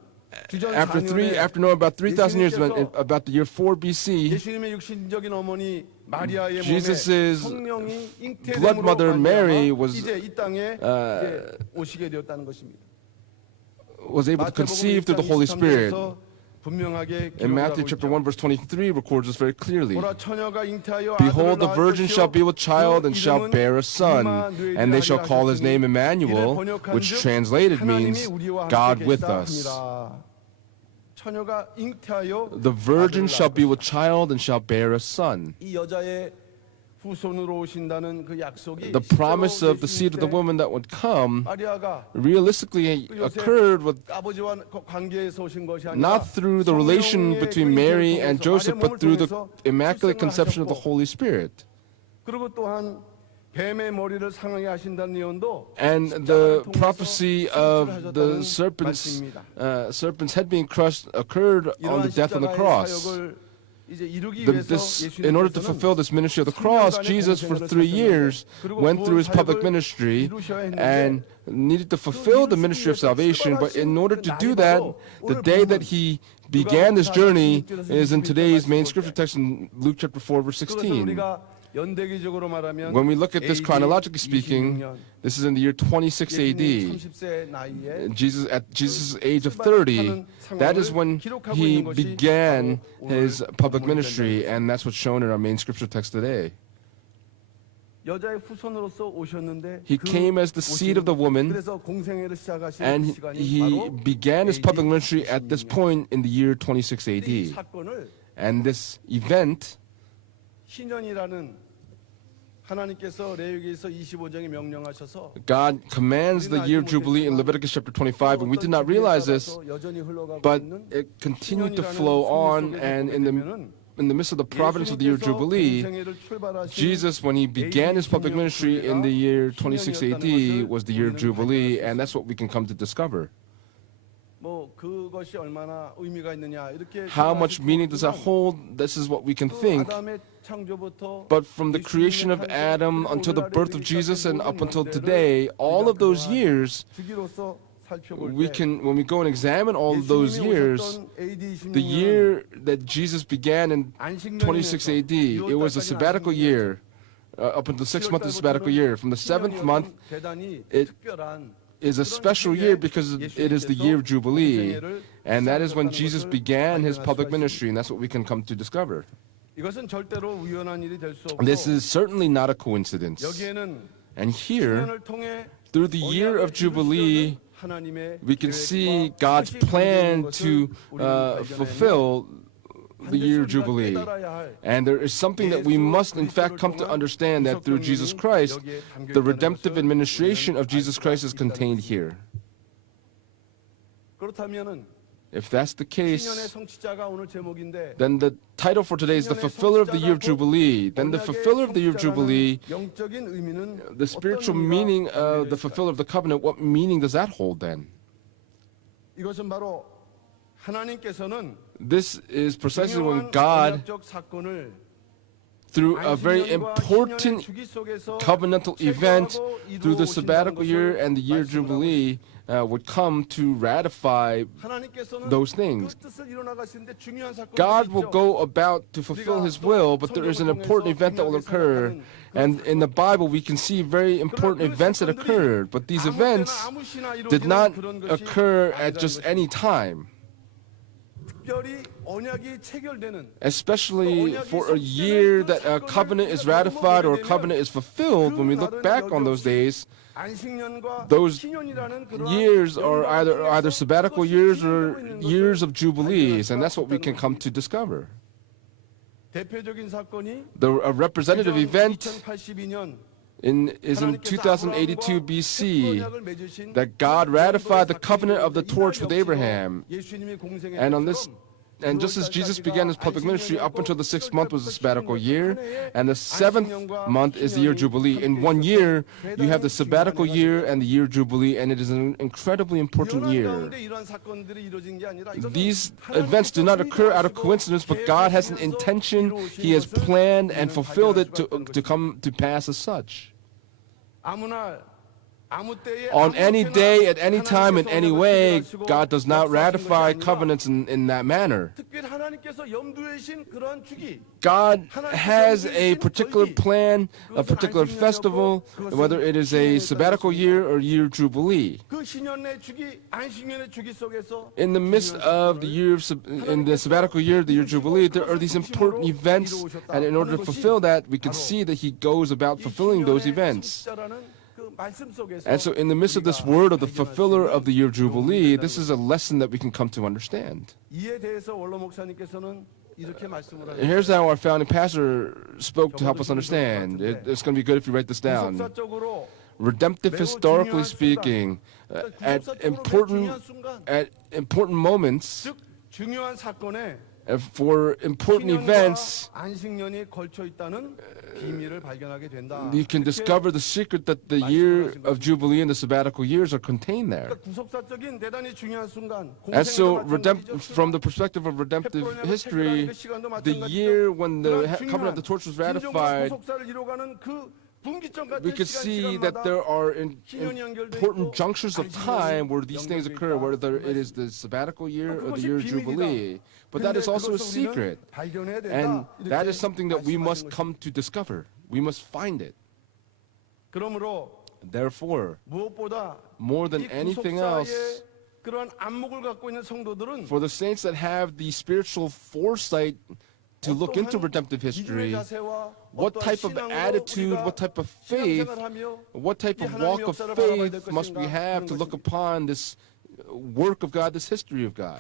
주전 after 4년에 Noah, about 3,000 years, 예수님께서 about the year 4 BC, 예수님의 육신적인 어머니 마리아의 Jesus' 몸에 성령이 blood mother 잉태됨으로 Mary 말미암아 was, 이제 이 땅에 이제 오시게 되었다는 것입니다. was able to conceive through the Holy Spirit. 분명하게 In Matthew 기록하고 chapter 있죠. 1 verse 23 records this very clearly. 보라 처녀가 잉태하여 Behold, the 아들을 virgin 낳을 shall be with 것이요 child 그 and shall 이름은 bear a son, 임마누엘이라 and they shall call his name 하셨으니 Emmanuel, 이를 번역한 which 즉 translated means 하나님이 우리와 God 함께 with 계시다 us. 함이라. 처녀가 잉태하여 The virgin 아들을 shall 낳을 be with 것이다. child and shall bear a son. 이 여자의 후손으로 오신다는 그 약속이 The promise of the seed of the 예수님께 woman that would come 마리아가 realistically occurred with 아버지와 관계에서 오신 것이 아니라 not through the relation 성령의 between 그 Mary 인격을 and 통해서 Joseph, 마리아의 but 몸을 through the 통해서 immaculate 출생을 conception of the 하셨고, Holy Spirit. 그리고 또한 뱀의 머리를 상하게 하신다는 예언도 And 십자가를 the 통해서 prophecy of the 수술하셨다는 serpent's 말씀입니다. head being crushed occurred on the 이러한 death on the 십자가의 cross. 사역을 이제 이루기 This, 위해서 in order to fulfill this ministry of the cross, Jesus for 3 years went through his public ministry and needed to fulfill the ministry of salvation. But in order to do that, the day that he began this journey is in today's main scripture text in Luke chapter 4, verse 그것을 16. 우리가 연대기적으로 말하면 When we look at this AD chronologically speaking, 26년, this is in the year 26 예수님이 AD. 30세 나이에 At Jesus' age of 30, that is when he began his public ministry, and that's what's shown in our main scripture text today. 여자의 후손으로서 오셨는데 He 그 came as the seed of the woman, 그래서 공생애를 시작하신 and 시간이 he 바로 began his public AD ministry at this point in the year 26 이 AD. 사건을 And this event, 신년이라는 하나님께서 레위기에서 25장에 명령하셔서 God commands the year of Jubilee in Leviticus chapter 25, and we did not realize this, 여전히 흘러가고 but 있는 it continued to 신년이라는 flow on, 속에서 and 보게 in the midst of the providence of the year of Jubilee, Jesus, when he began his public ministry in the year 26 AD, was the year of Jubilee, and that's what we can come to discover. 뭐 그것이 얼마나 의미가 있느냐 이렇게 How much meaning does that hold? This is what we can think. 아담의 창조부터 But from the creation of Adam until the birth of Jesus and up until today, all of those years, 주기로서 살펴볼 we 때 can, when we go and examine all of those 예수님이 years, 오셨던 AD the 26년은 year that Jesus began in 26 AD, it was a sabbatical year, up until the 6th month of the sabbatical year. From the 7th month, 대단히 it 특별한 is a special year because it is the year of Jubilee, and that is when Jesus began his public ministry, and that's what we can come to discover. 이것은 절대로 우연한 일이 될 수 없고 This is certainly not a coincidence. 여기에는 And here, 신년을 통해 through the year of Jubilee, 하나님의 we can 계획과 see God's 뜻이 plan 담겨 있는 to 것을 우리는 fulfill the year of 반드시 우리가 Jubilee. 깨달아야 할 And there is something that we must in fact come to understand, that through Jesus Christ, the redemptive administration of Jesus Christ is contained here. 그렇다면은 If that's the 신년의 case, 성취자가 오늘 제목인데 then the title for today is the fulfiller of the year of Jubilee. Then the fulfiller of the year of Jubilee, 영적인 의미는 the spiritual 어떤 의미가 meaning of 담겨 the 있을까요? fulfiller of the covenant, what meaning does that hold then? 이것은 바로 하나님께서는 This is precisely when 중요한 God, 언약적 사건을 through a very important covenantal event, through the sabbatical year and the year jubilee, would come to ratify those things. God will go about to fulfill His will, but there is an important event that will occur. And in the Bible, we can see very important events that occurred, but these events did not occur at just any time. Especially for a year that a covenant is ratified or a covenant is fulfilled, when we look back on those days, those years are either sabbatical years or years of jubilees, and that's what we can come to discover. A representative event is in 2082 BC that God ratified the covenant of the torch with Abraham. And on this, and just as Jesus began his public ministry, up until the 6th month was the sabbatical year, and the 7th month is the year jubilee. In 1 year, you have the sabbatical year and the year jubilee, and it is an incredibly important year. These events do not occur out of coincidence, but God has an intention. He has planned and fulfilled it to come to pass as such. On any day, at any time, in any way, God does not ratify covenants in that manner. God has a particular plan, a particular festival, whether it is a sabbatical year or year jubilee. In the midst of the year in the sabbatical year, the year jubilee, there are these important events, and in order to fulfill that, we can see that He goes about fulfilling those events. And so in the midst of this word of the fulfiller of the year jubilee, this is a lesson that we can come to understand. Here's how our founding pastor spoke to help us understand. It's going to be good if you write this down. Redemptive, historically speaking, at important moments, for important events, you can discover the secret that the year of Jubilee and the sabbatical years are contained there. And so, from the perspective of redemptive history, the year when the covenant of the torch was ratified, we could see that there are important junctures of time where these things occur, whether it is the sabbatical year or the year of Jubilee. But that is also a secret. And that is something that we must come to discover. We must find it. Therefore, more than anything else, for the saints that have the spiritual foresight to look into redemptive history, what type of attitude, what type of faith, what type of walk of faith must we have to look upon this work of God, this history of God?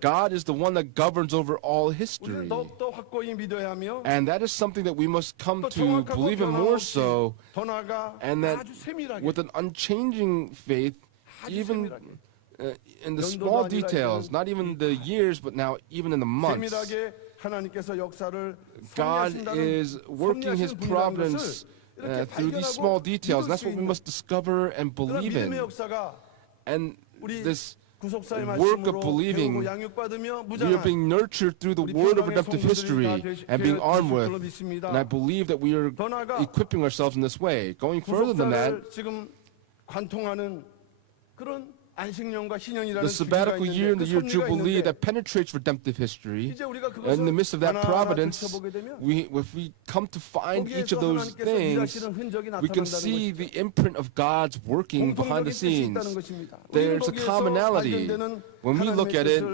God is the one that governs over all history. And that is something that we must come to believe in more so, and that with an unchanging faith, even in the small details, not even the years, but now even in the months, God is working His providence through these small details. And that's what we must discover and believe in. And this work of believing, we are being nurtured through the word of redemptive history and being armed with. And I believe that we are equipping ourselves in this way. Going further than that, the sabbatical year and the year jubilee that penetrates redemptive history, and in the midst of that providence, if we come to find each of those things, we can see the imprint of God's working behind the scenes. There's a commonality. When we look at it,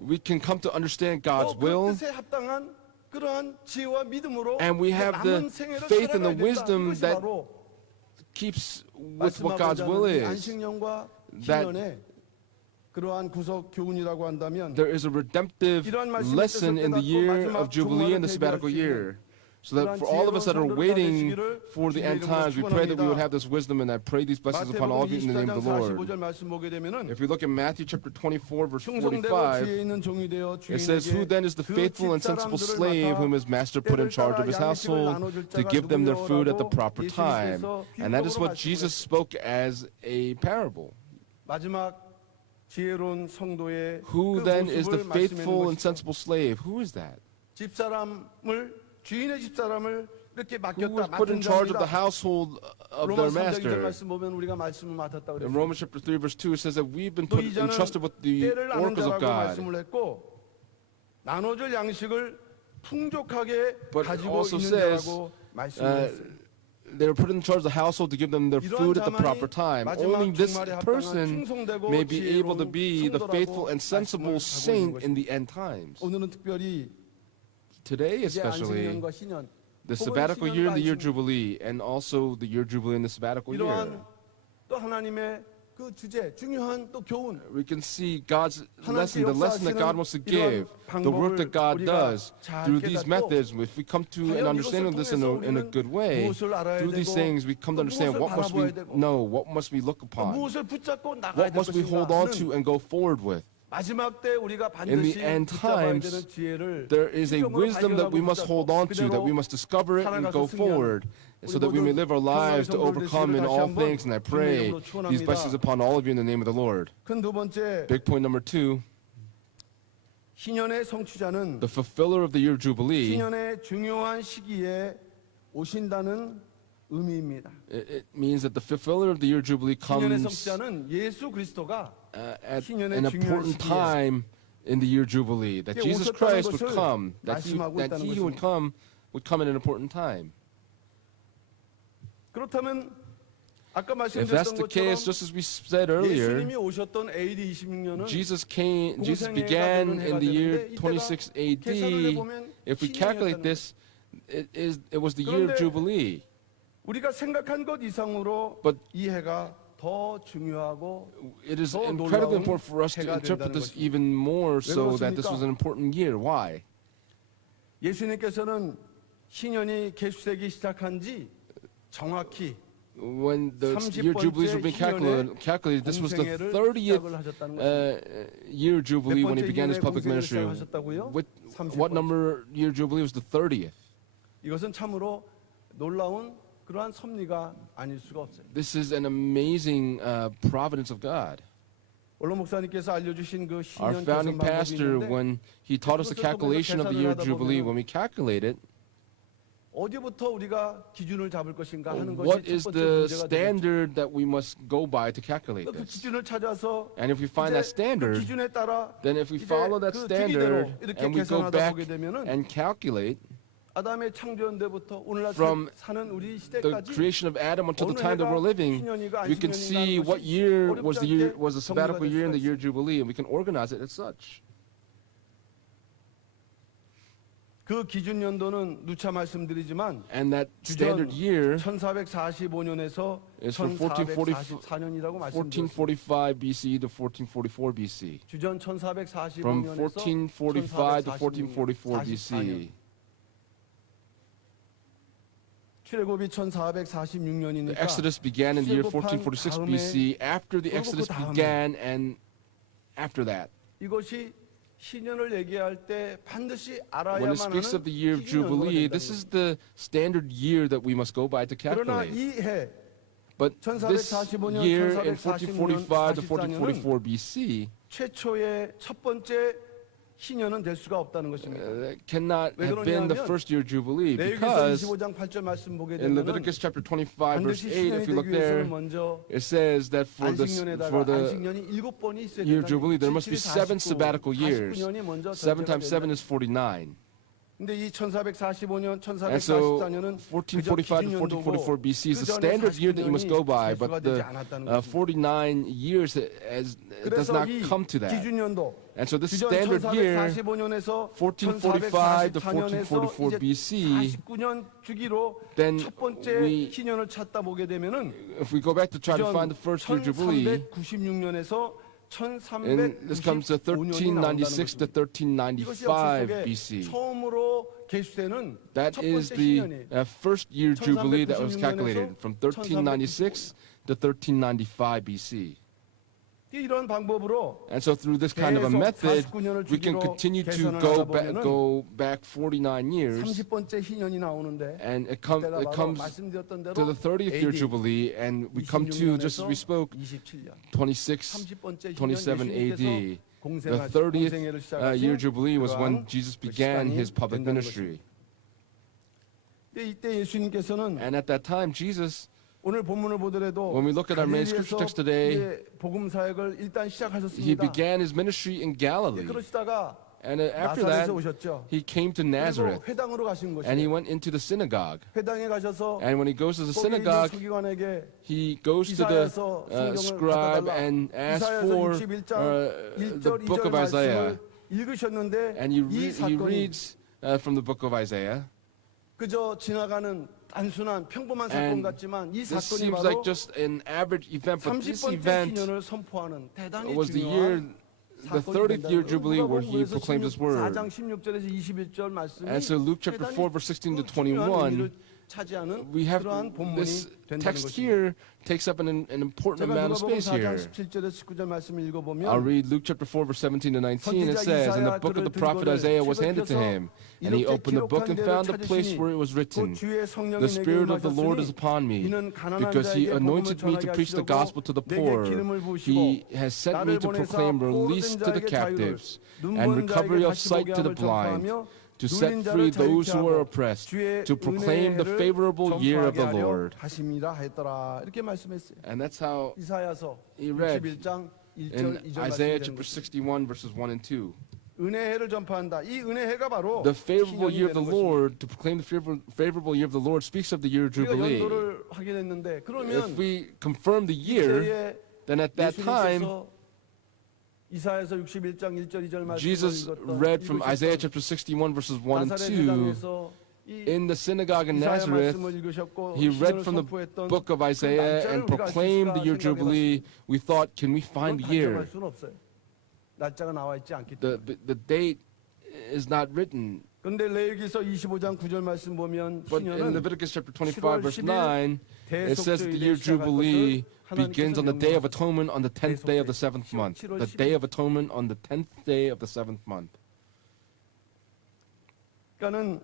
we can come to understand God's will, and we have the faith and the wisdom that keeps with what God's will is. That there is a redemptive lesson in the year of Jubilee and the sabbatical year. So that for all of us that are waiting for the end times, we pray that we would have this wisdom, and I pray these blessings upon all of you in the name of the Lord. 45절 말씀 보게 되면은 If we look at Matthew chapter 24, verse 충성되고 45, 지혜 있는 종이 되어 it says, "Who then is the faithful and sensible slave whom his master put in charge of his household to give them their food at the proper time?" And that is what Jesus spoke as a parable. 마지막 지혜로운 성도의 Who 그 then is the 모습을 faithful 말씀해 and sensible slave? Who is that? 집사람을 주인의 집사람을 이렇게 Who was 맡겼다 put in 맡은 charge of the 자입니다. household of 로마 their 3장 2절 master? 말씀 보면 우리가 말씀을 맡았다 In 그랬어요. Romans chapter 3, verse 2, it says that we've been 또 put 이자는 entrusted with the 때를 아는 oracles of 자라고 God. 말씀을 했고 나눠줄 양식을 풍족하게 But 가지고 also 있는 says, 자라고 말씀을 했어요. they were put in charge of the household to give them their food at the proper time. Only this person may be able to be the faithful and sensible saint in the end times. 오늘은 특별히 Today, 이제 especially, 안식년과 희년 the sabbatical year and the year jubilee, and also the year jubilee and the sabbatical year. 이러한 또 하나님의 그 주제 중요한 또 교훈 We can see God's 하나님께 lesson, the lesson that God wants to give, the work that God does through these methods. If we come to an understanding of this in a good way, through these things we come to understand what must we know, what must we look upon, 무엇을 붙잡고 나가야 what 될 must we hold on 것인가 to and go forward with. 마지막 때 우리가 In 반드시 the end 붙잡아야 times, 되는 지혜를 there is a 필요로 wisdom that we 발견하고 must hold on to, that we must discover it and go forward, so that we may live our lives to overcome in all things. And I pray these blessings upon all of you in the name of the Lord. 큰 두 번째 Big point number 2, 희년의 성취자는 the fulfiller of the year jubilee. 희년의 중요한 시기에 오신다는 의미입니다. It means that the fulfiller of the year jubilee 희년의 comes 성취자는 예수 그리스도가 at 희년의 an 중요한 important 시기에 time in the year jubilee, that 이제 Jesus 오셨다는 Christ would 것을 come, that 말씀하고 he 있다는 who would come at an important time. 그렇다면 아까 If that's 말씀드렸던 the 것처럼 case, just as we said earlier, 예수님이 오셨던 AD 26년은 Jesus began in the year 26 AD. If we calculate this, it was the year of Jubilee. 우리가 생각한 것 이상으로 But 이 해가 더 중요하고 it is 더 incredibly 놀라운 important for us to 해가 interpret 된다는 this 것입니다. even more so that this 그렇습니까? was an important year. Why? 예수님께서는 신년이 개수되기 시작한 지 정확히 When the 30번째 year jubilees were being calculated, this was the 공생애를 30th 시작을 하셨다는 것입니다. year jubilee when he 몇 began his 번째 public 공생애를 ministry. 시작하셨다고요? With 30번째. what number year jubilee was the 30th? 이것은 참으로 놀라운 그러한 섭리가 아닐 수가 없어요. This is an amazing providence of God. 원로 목사님께서 알려주신 그 Our 신년 founding 계산 방법이 pastor, 있는데 when he taught us the calculation of the year jubilee, when we calculate it, 어디부터 우리가 기준을 잡을 것인가 하는 what 것이 is 첫 번째 the 문제가 되겠죠. standard that we must go by to calculate 그 this? 기준을 찾아서 And if we find that 이제 그 standard, 기준에 따라 then if we 이제 follow that 그 standard 기기대로 이렇게 and we go 계산하다 back 보게 되면은 and calculate 아담의 창조연대부터 오늘날 from 사는 우리 the 시대까지 creation of Adam until the 어느 time that we're 해가 living, 신년이가 we can 안식년인가 see 하는 what 것이 year 어렵지 was the 않게 sabbatical 정리가 year and 될 the 수가 year jubilee, and we can organize it as such. 그 기준 연도는 누차 말씀드리지만 And that 주전 standard year 1445년에서 is from 1444년이라고 말씀드렸습니다. 1445 BCE to 1444 BC. 주전 From 1445년에서 1445 to 1444 BC. 출애굽이 The 1446년이니까 Exodus began in the year 출애굽한 1446 다음에 BC. After the 그리고 Exodus 그 다음에 began and after that. 이것이 신년을 얘기할 때 반드시 When it 알아야만 speaks 하는 of the year of 기준 연도가 Jubilee, 된다는 this 거예요. is the standard year that we must go by to 그러나 calculate. 이 해 But this 1445년, year in 1446년, 1445 to 1444 BC 최초의 첫 번째 신년은 될 수가 없다는 것입니다. cannot 왜 have been the 그러냐면 first year Jubilee 레위기서 because 25장 8절 말씀 보게 in 되면 Leviticus chapter 25 verse 반드시 8, 신년이 if you look 되기 there, 위해서는 먼저 it says that for 안식년에다가 the 안식년이 7번이 있어야 year 된다. Jubilee, there must be 7 sabbatical years. 49년이 먼저 7 전제가 times 7 된다. is 49. 근데 이 1445년, And so 1444년은 1445 to 1444 BC is the standard year that you must go by, but the 49 years does not come to that. 기준연도 And so this 주전 standard year, 1445년에서 1445 to 1444년에서 1444 BC, 49년 주기로 then 첫 번째 we- 신년을 찾다 보게 되면은 if we go back to try to find the first year Jubilee, 1396년에서 And this comes to 1396 to 1395 BC. 처음으로 계수되는 That 첫 is 번째 the 신년이에요. first year jubilee that was calculated from 1396 to 1395 BC. 이런 방법으로 And so through this kind of a 계속 method, 49년을 we can 주기로 continue to 계산을 go 하다 back, 보면은 go back 49 years, 30번째 희년이 나오는데 and it 그때가 바로 comes 말씀드렸던 대로 to the 30th year AD jubilee, and we come to, just as we spoke, 27년 26, 30번째 27 AD. The 공생을 30th year 시작하신 jubilee was when 그러한 Jesus 그 began 시간이 his public 된다는 ministry. 근데 이때 예수님께서는 And at that time, Jesus, 오늘 본문을 보더라도 when we look at our main scripture text today, 갈릴리에서 복음 사역을 일단 he 시작하셨습니다. began his ministry in Galilee. 그러시다가 And after that, 나사렛에 오셨죠. he came to 그리고 Nazareth, 회당으로 가신 and he 것이에요. went into the synagogue. 회당에 가셔서 And when he goes to the 거기 있는 synagogue, 서기관에게 he goes to the 이사야서 성경을 scribe 갖다 and 달라. asks 이사야서 for 61장 the 1절 book 2절 of Isaiah. 말씀을 읽으셨는데 And 이 he 사건이 reads from the book of Isaiah. 그저 지나가는 단순한 평범한 사건 And 같지만 이 this 사건이 seems 바로 like just an average event, but this 30번째 event 신년을 선포하는 대단히 was the year, 중요한 the 30th year jubilee where he proclaimed his word. 4장 16절에서 21절 말씀이 And so Luke chapter 4, verse 16 to 그 중요한 21, 의미를 차지하는 we have 그러한 this 본문이 된다는 text 것입니다. here takes up an important 제가 amount of 누가복음 space 4장 here. 17절에서 19절 말씀을 I'll 읽어보면 read Luke chapter 4, verse 17 to 19. It says, "And the book of the prophet Isaiah was handed to him, and he opened the book and found the place where it was written, The Spirit of the Lord is upon me, because he anointed me to preach the gospel to the poor. He has sent me to proclaim release to the captives, and recovery of sight to the blind, to set free those who are oppressed, to proclaim the favorable year of the Lord." 하심이라 했더라. 이렇게 말씀했어요. And that's how 이사야서 he read 61장 1절 in 2절 Isaiah 말씀드린 chapter 것입니다. 61, verses 1 and 2. 은혜해를 전파한다. 이 은혜해가 바로 The favorable 신년이 year of the 되는 것입니다. Lord, to proclaim the favorable year of the Lord, speaks of the year of 우리가 Jubilee. 연도를 확인했는데 If 그러면 we confirm the year, 이때에 then at that time, 예수님께서 이사야서 61장 1절 2절 말씀을 Jesus 읽었던 read from 읽으셨던 Isaiah chapter 61, verses 1 and 나사렛 2. 회당에서 이 In the synagogue in 이사야 Nazareth, 말씀을 읽으셨고 he read 시편을 from the 선포했던 book of Isaiah 날짜를 and 우리가 알 수 proclaimed the 있을까 year 생각해 Jubilee. We thought, can we find the 단정할 year? 수는 없어요. 날짜가 나와 있지 않기 때문에. The date is not written. 그런데 레위기서 25장 9절 말씀 보면 But in 신년은 Leviticus chapter 25, 7월 verse 10일 9, it says that the year Jubilee begins on the day of atonement on the 10th day of the 7th month. The day of atonement on the 10th day of the 7th month. 그러니까는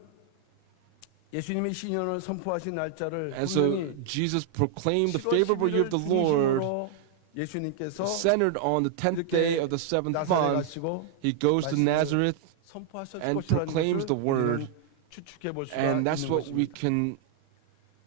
예수님이 신년을 선포하신 날짜를 And so 분명히 Jesus proclaimed the 7월 favorable year of 10일을 the Lord 중심으로 예수님께서 centered on the 10th day of the 7th 나사렛 month. 가시고 He goes to 말씀을 Nazareth, 선포하셨을 and 것이라는 proclaims the 것을 word, 우리는 추측해 볼 수가 and that's 있는 what we 것입니다. can.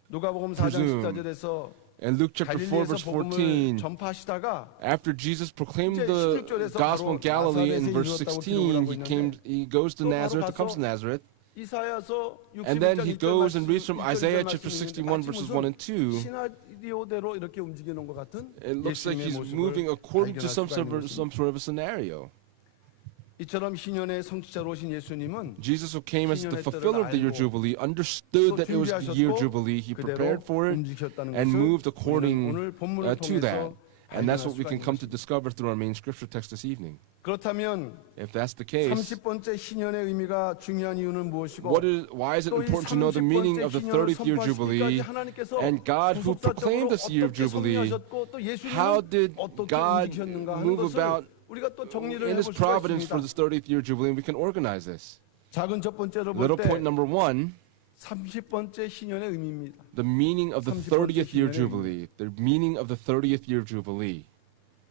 누가복음 4장 presume. 14절에서 And Luke chapter 4, verse 갈릴리에서 복음을 14, 전파하시다가 after Jesus proclaimed 이제 the 16절에서 gospel in 바로 Galilee in 나사렛에 verse 이르렀다고 16, 기록을 he goes to 또 바로 Nazareth, comes 가서 to Nazareth, 이사야서 61장 and then he 1절 goes and 말씀, reads from 1절 Isaiah 말씀이 chapter 있는데 61, 마치 verses 무슨 1 and 2. 시나리오대로 이렇게 움직여 놓은 것 같은 It looks like 예수님의 he's 모습을 moving according to 발견할 수가 있는 것입니다. some sort of a scenario. 이처럼 신년의 성취자로 오신 예수님은 Jesus, who came as the 신년의 fulfiller of the year 때를 알고 Jubilee, understood that it was the year Jubilee. He 그대로 prepared for it 움직였다는 and 것을 moved 우리는 according 오늘 본문을 to that. 통해서 And that's 발견할 what we 수가 can 있는 come to 것입니다. discover through our main scripture text this evening. 그렇다면 If that's the case, 30번째 신년의 의미가 중요한 이유는 무엇이고 why is it 또 이 important to know the meaning of the 30th year 신년을 Jubilee? 선포하시기까지 하나님께서 And God, who proclaimed this year of 어떻게 Jubilee, 섭리하셨고 또 예수님은 how did 어떻게 God 움직였는가 하는 move 것을 about 우리가 또 정리를 in His 해볼 수가 providence 있습니다. for this 30th year Jubilee? And we can organize this. 작은 첫 번째로 Little 볼 때 point number 1, 30번째 신년의 의미입니다. the meaning of the 30th year Jubilee. The meaning of the 30th year Jubilee.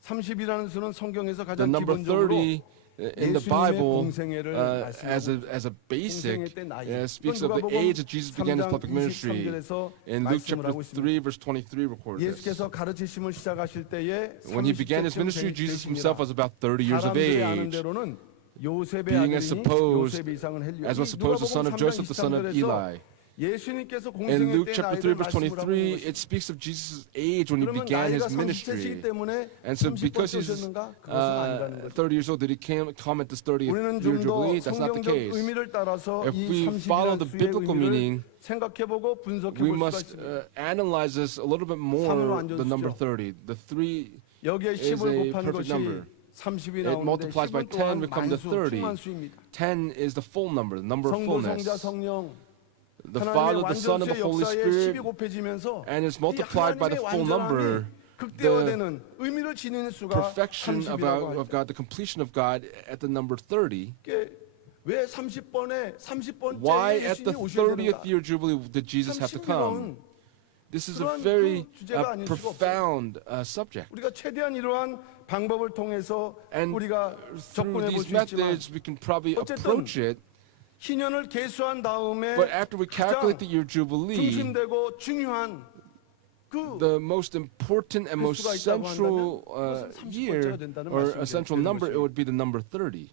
30이라는 수는 성경에서 The 가장 number 기본적으로 30 in the 예수님의 Bible, 공생애를 as 말씀하고 a basic, 공생애 때 나이. speaks 이건 of the 누가복음 age that Jesus began his 3장 public ministry. 23절에서 In Luke 말씀을 chapter 하고 있습니다. 3, verse 23 records this. 예수께서 가르치심을 시작하실 때에 When he began his 30쯤 ministry, Jesus 되십니다. himself was about 30 years of 사람들이 아는 age, 대로는 요셉의 being as 아들이니 supposed, 요셉 이상은 헬리오. as was supposed the son of Joseph, the son of Eli. 예수님께서 In 공생애 Luke 때 chapter 3, 나이를 verse 말씀을 하고 23, 있는 it 것입니다. speaks of Jesus' age when he 그러면 began 나이가 his 30세이기 ministry. 때문에 And so 30번째 because he's 오셨는가? 그것은 아니라는 거죠. 30 years old, did he come at this 30th 우리는 year 좀 더 Jubilee? That's not the 성경적 case. 의미를 따라서 If 이 we follow 30이라는 the 수의 biblical 의미를 meaning, 생각해보고 분석해 we 볼 수가 must 있습니다. analyze this a little bit more, 삼으로 앉아주시죠. the number 30. The 3 여기에 is 10을 a 곱한 perfect 것이 number. 30이 It 나오는데 multiplies by 10은 또한 10, we come to 만수, 30. 충만수입니다. 10 is the full number of 성부, fullness. 성자, 성령 The 하나님의 Father, the Son, and the 완전수의 Holy 역사에 10이 Spirit, 곱해지면서 and it's 이 multiplied by the 하나님의 full number. 완전함이 극대화되는 의미를 지니는 수가 Perfection 30이라고 of God, the completion of God at the number 30. 왜 30번째 Why at the 예수님이 오셔야 30th 되는가? year Jubilee did Jesus have to come? This is a 그런 very 그 주제가 아닐 수가 profound subject. 우리가 최대한 이러한 방법을 통해서 And 우리가 through 접근해 볼 these 수 있지만 methods, we can probably 어쨌든 approach it. 희년을 계수한 다음에 But after we calculate the year 가장 Jubilee, 중심되고 중요한 그 the most important and most 횟수가 있다고 central 한다면 그것은 30번째가 year 된다는 or 말씀이 a central 되는 number, it 것입니다. would be the number 30.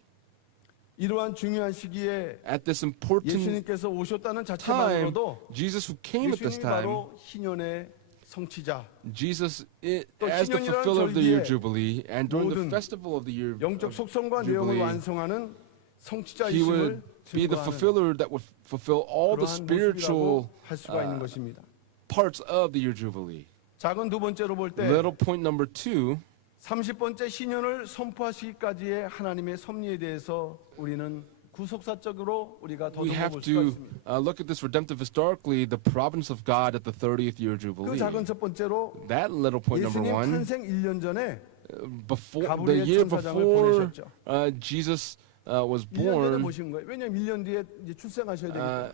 이러한 중요한 시기에 At this important 예수님께서 오셨다는 time, 자체만으로도 Jesus who came at this 예수님이 time, 바로 희년의 성취자, Jesus 또 as the 희년이라는 fulfiller of the year 절기에 Jubilee, and during the 모든 festival of the year 영적 속성과 Jubilee, 내용을 완성하는 He 성취자이심을 would be the 증거하는 fulfiller that would fulfill all the 그러한 spiritual 모습이라고 할 수가 있는 것입니다. parts of the year Jubilee. 작은 두 번째로 볼 때 Little point number 2, 30번째 신년을 선포하시기까지의 하나님의 섭리에 대해서 우리는 구속사적으로 우리가 we 더듬어 have 볼 수가 to 있습니다. look at this redemptive historically, the providence of God at the 30th year 그 Jubilee. 작은 첫 번째로 That little point number 예수님 1, 탄생 1년 전에 before the 가브리엘 year 천사장을 before 보내셨죠. Jesus was 1년 전에 born, 모신 거예요. 왜냐하면 1년 뒤에 이제 출생하셔야 되니까.